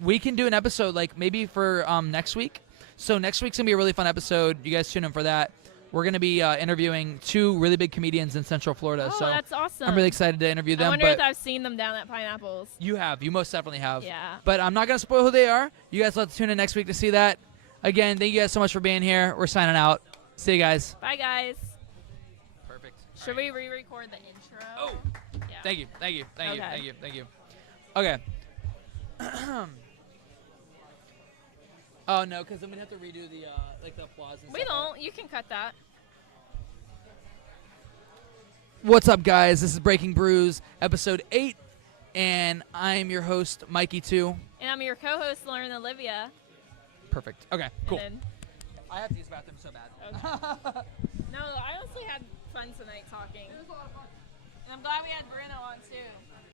we can do an episode like maybe for next week. So next week's gonna be a really fun episode. You guys tune in for that. We're gonna be interviewing 2 really big comedians in Central Florida. Oh, so that's awesome. I'm really excited to interview them. I wonder if I've seen them down at Pineapples. You have. You most definitely have. Yeah. But I'm not gonna spoil who they are. You guys will have to tune in next week to see that. Again, thank you guys so much for being here. We're signing out. See you guys. Bye, guys. Perfect. Should we re-record the intro? Oh. Yeah. Thank you. Okay. Oh no, because I'm gonna have to redo the the applause. And We don't. You can cut that. What's up, guys? This is Breaking Brews, episode 8, and I'm your host, Mikey 2. And I'm your co-host, Lauren Olivia. Perfect. Okay. Cool. Then, I have to use the bathroom so bad. Okay. No, I honestly had fun tonight talking. It was a lot of fun. And I'm glad we had Bruno on too.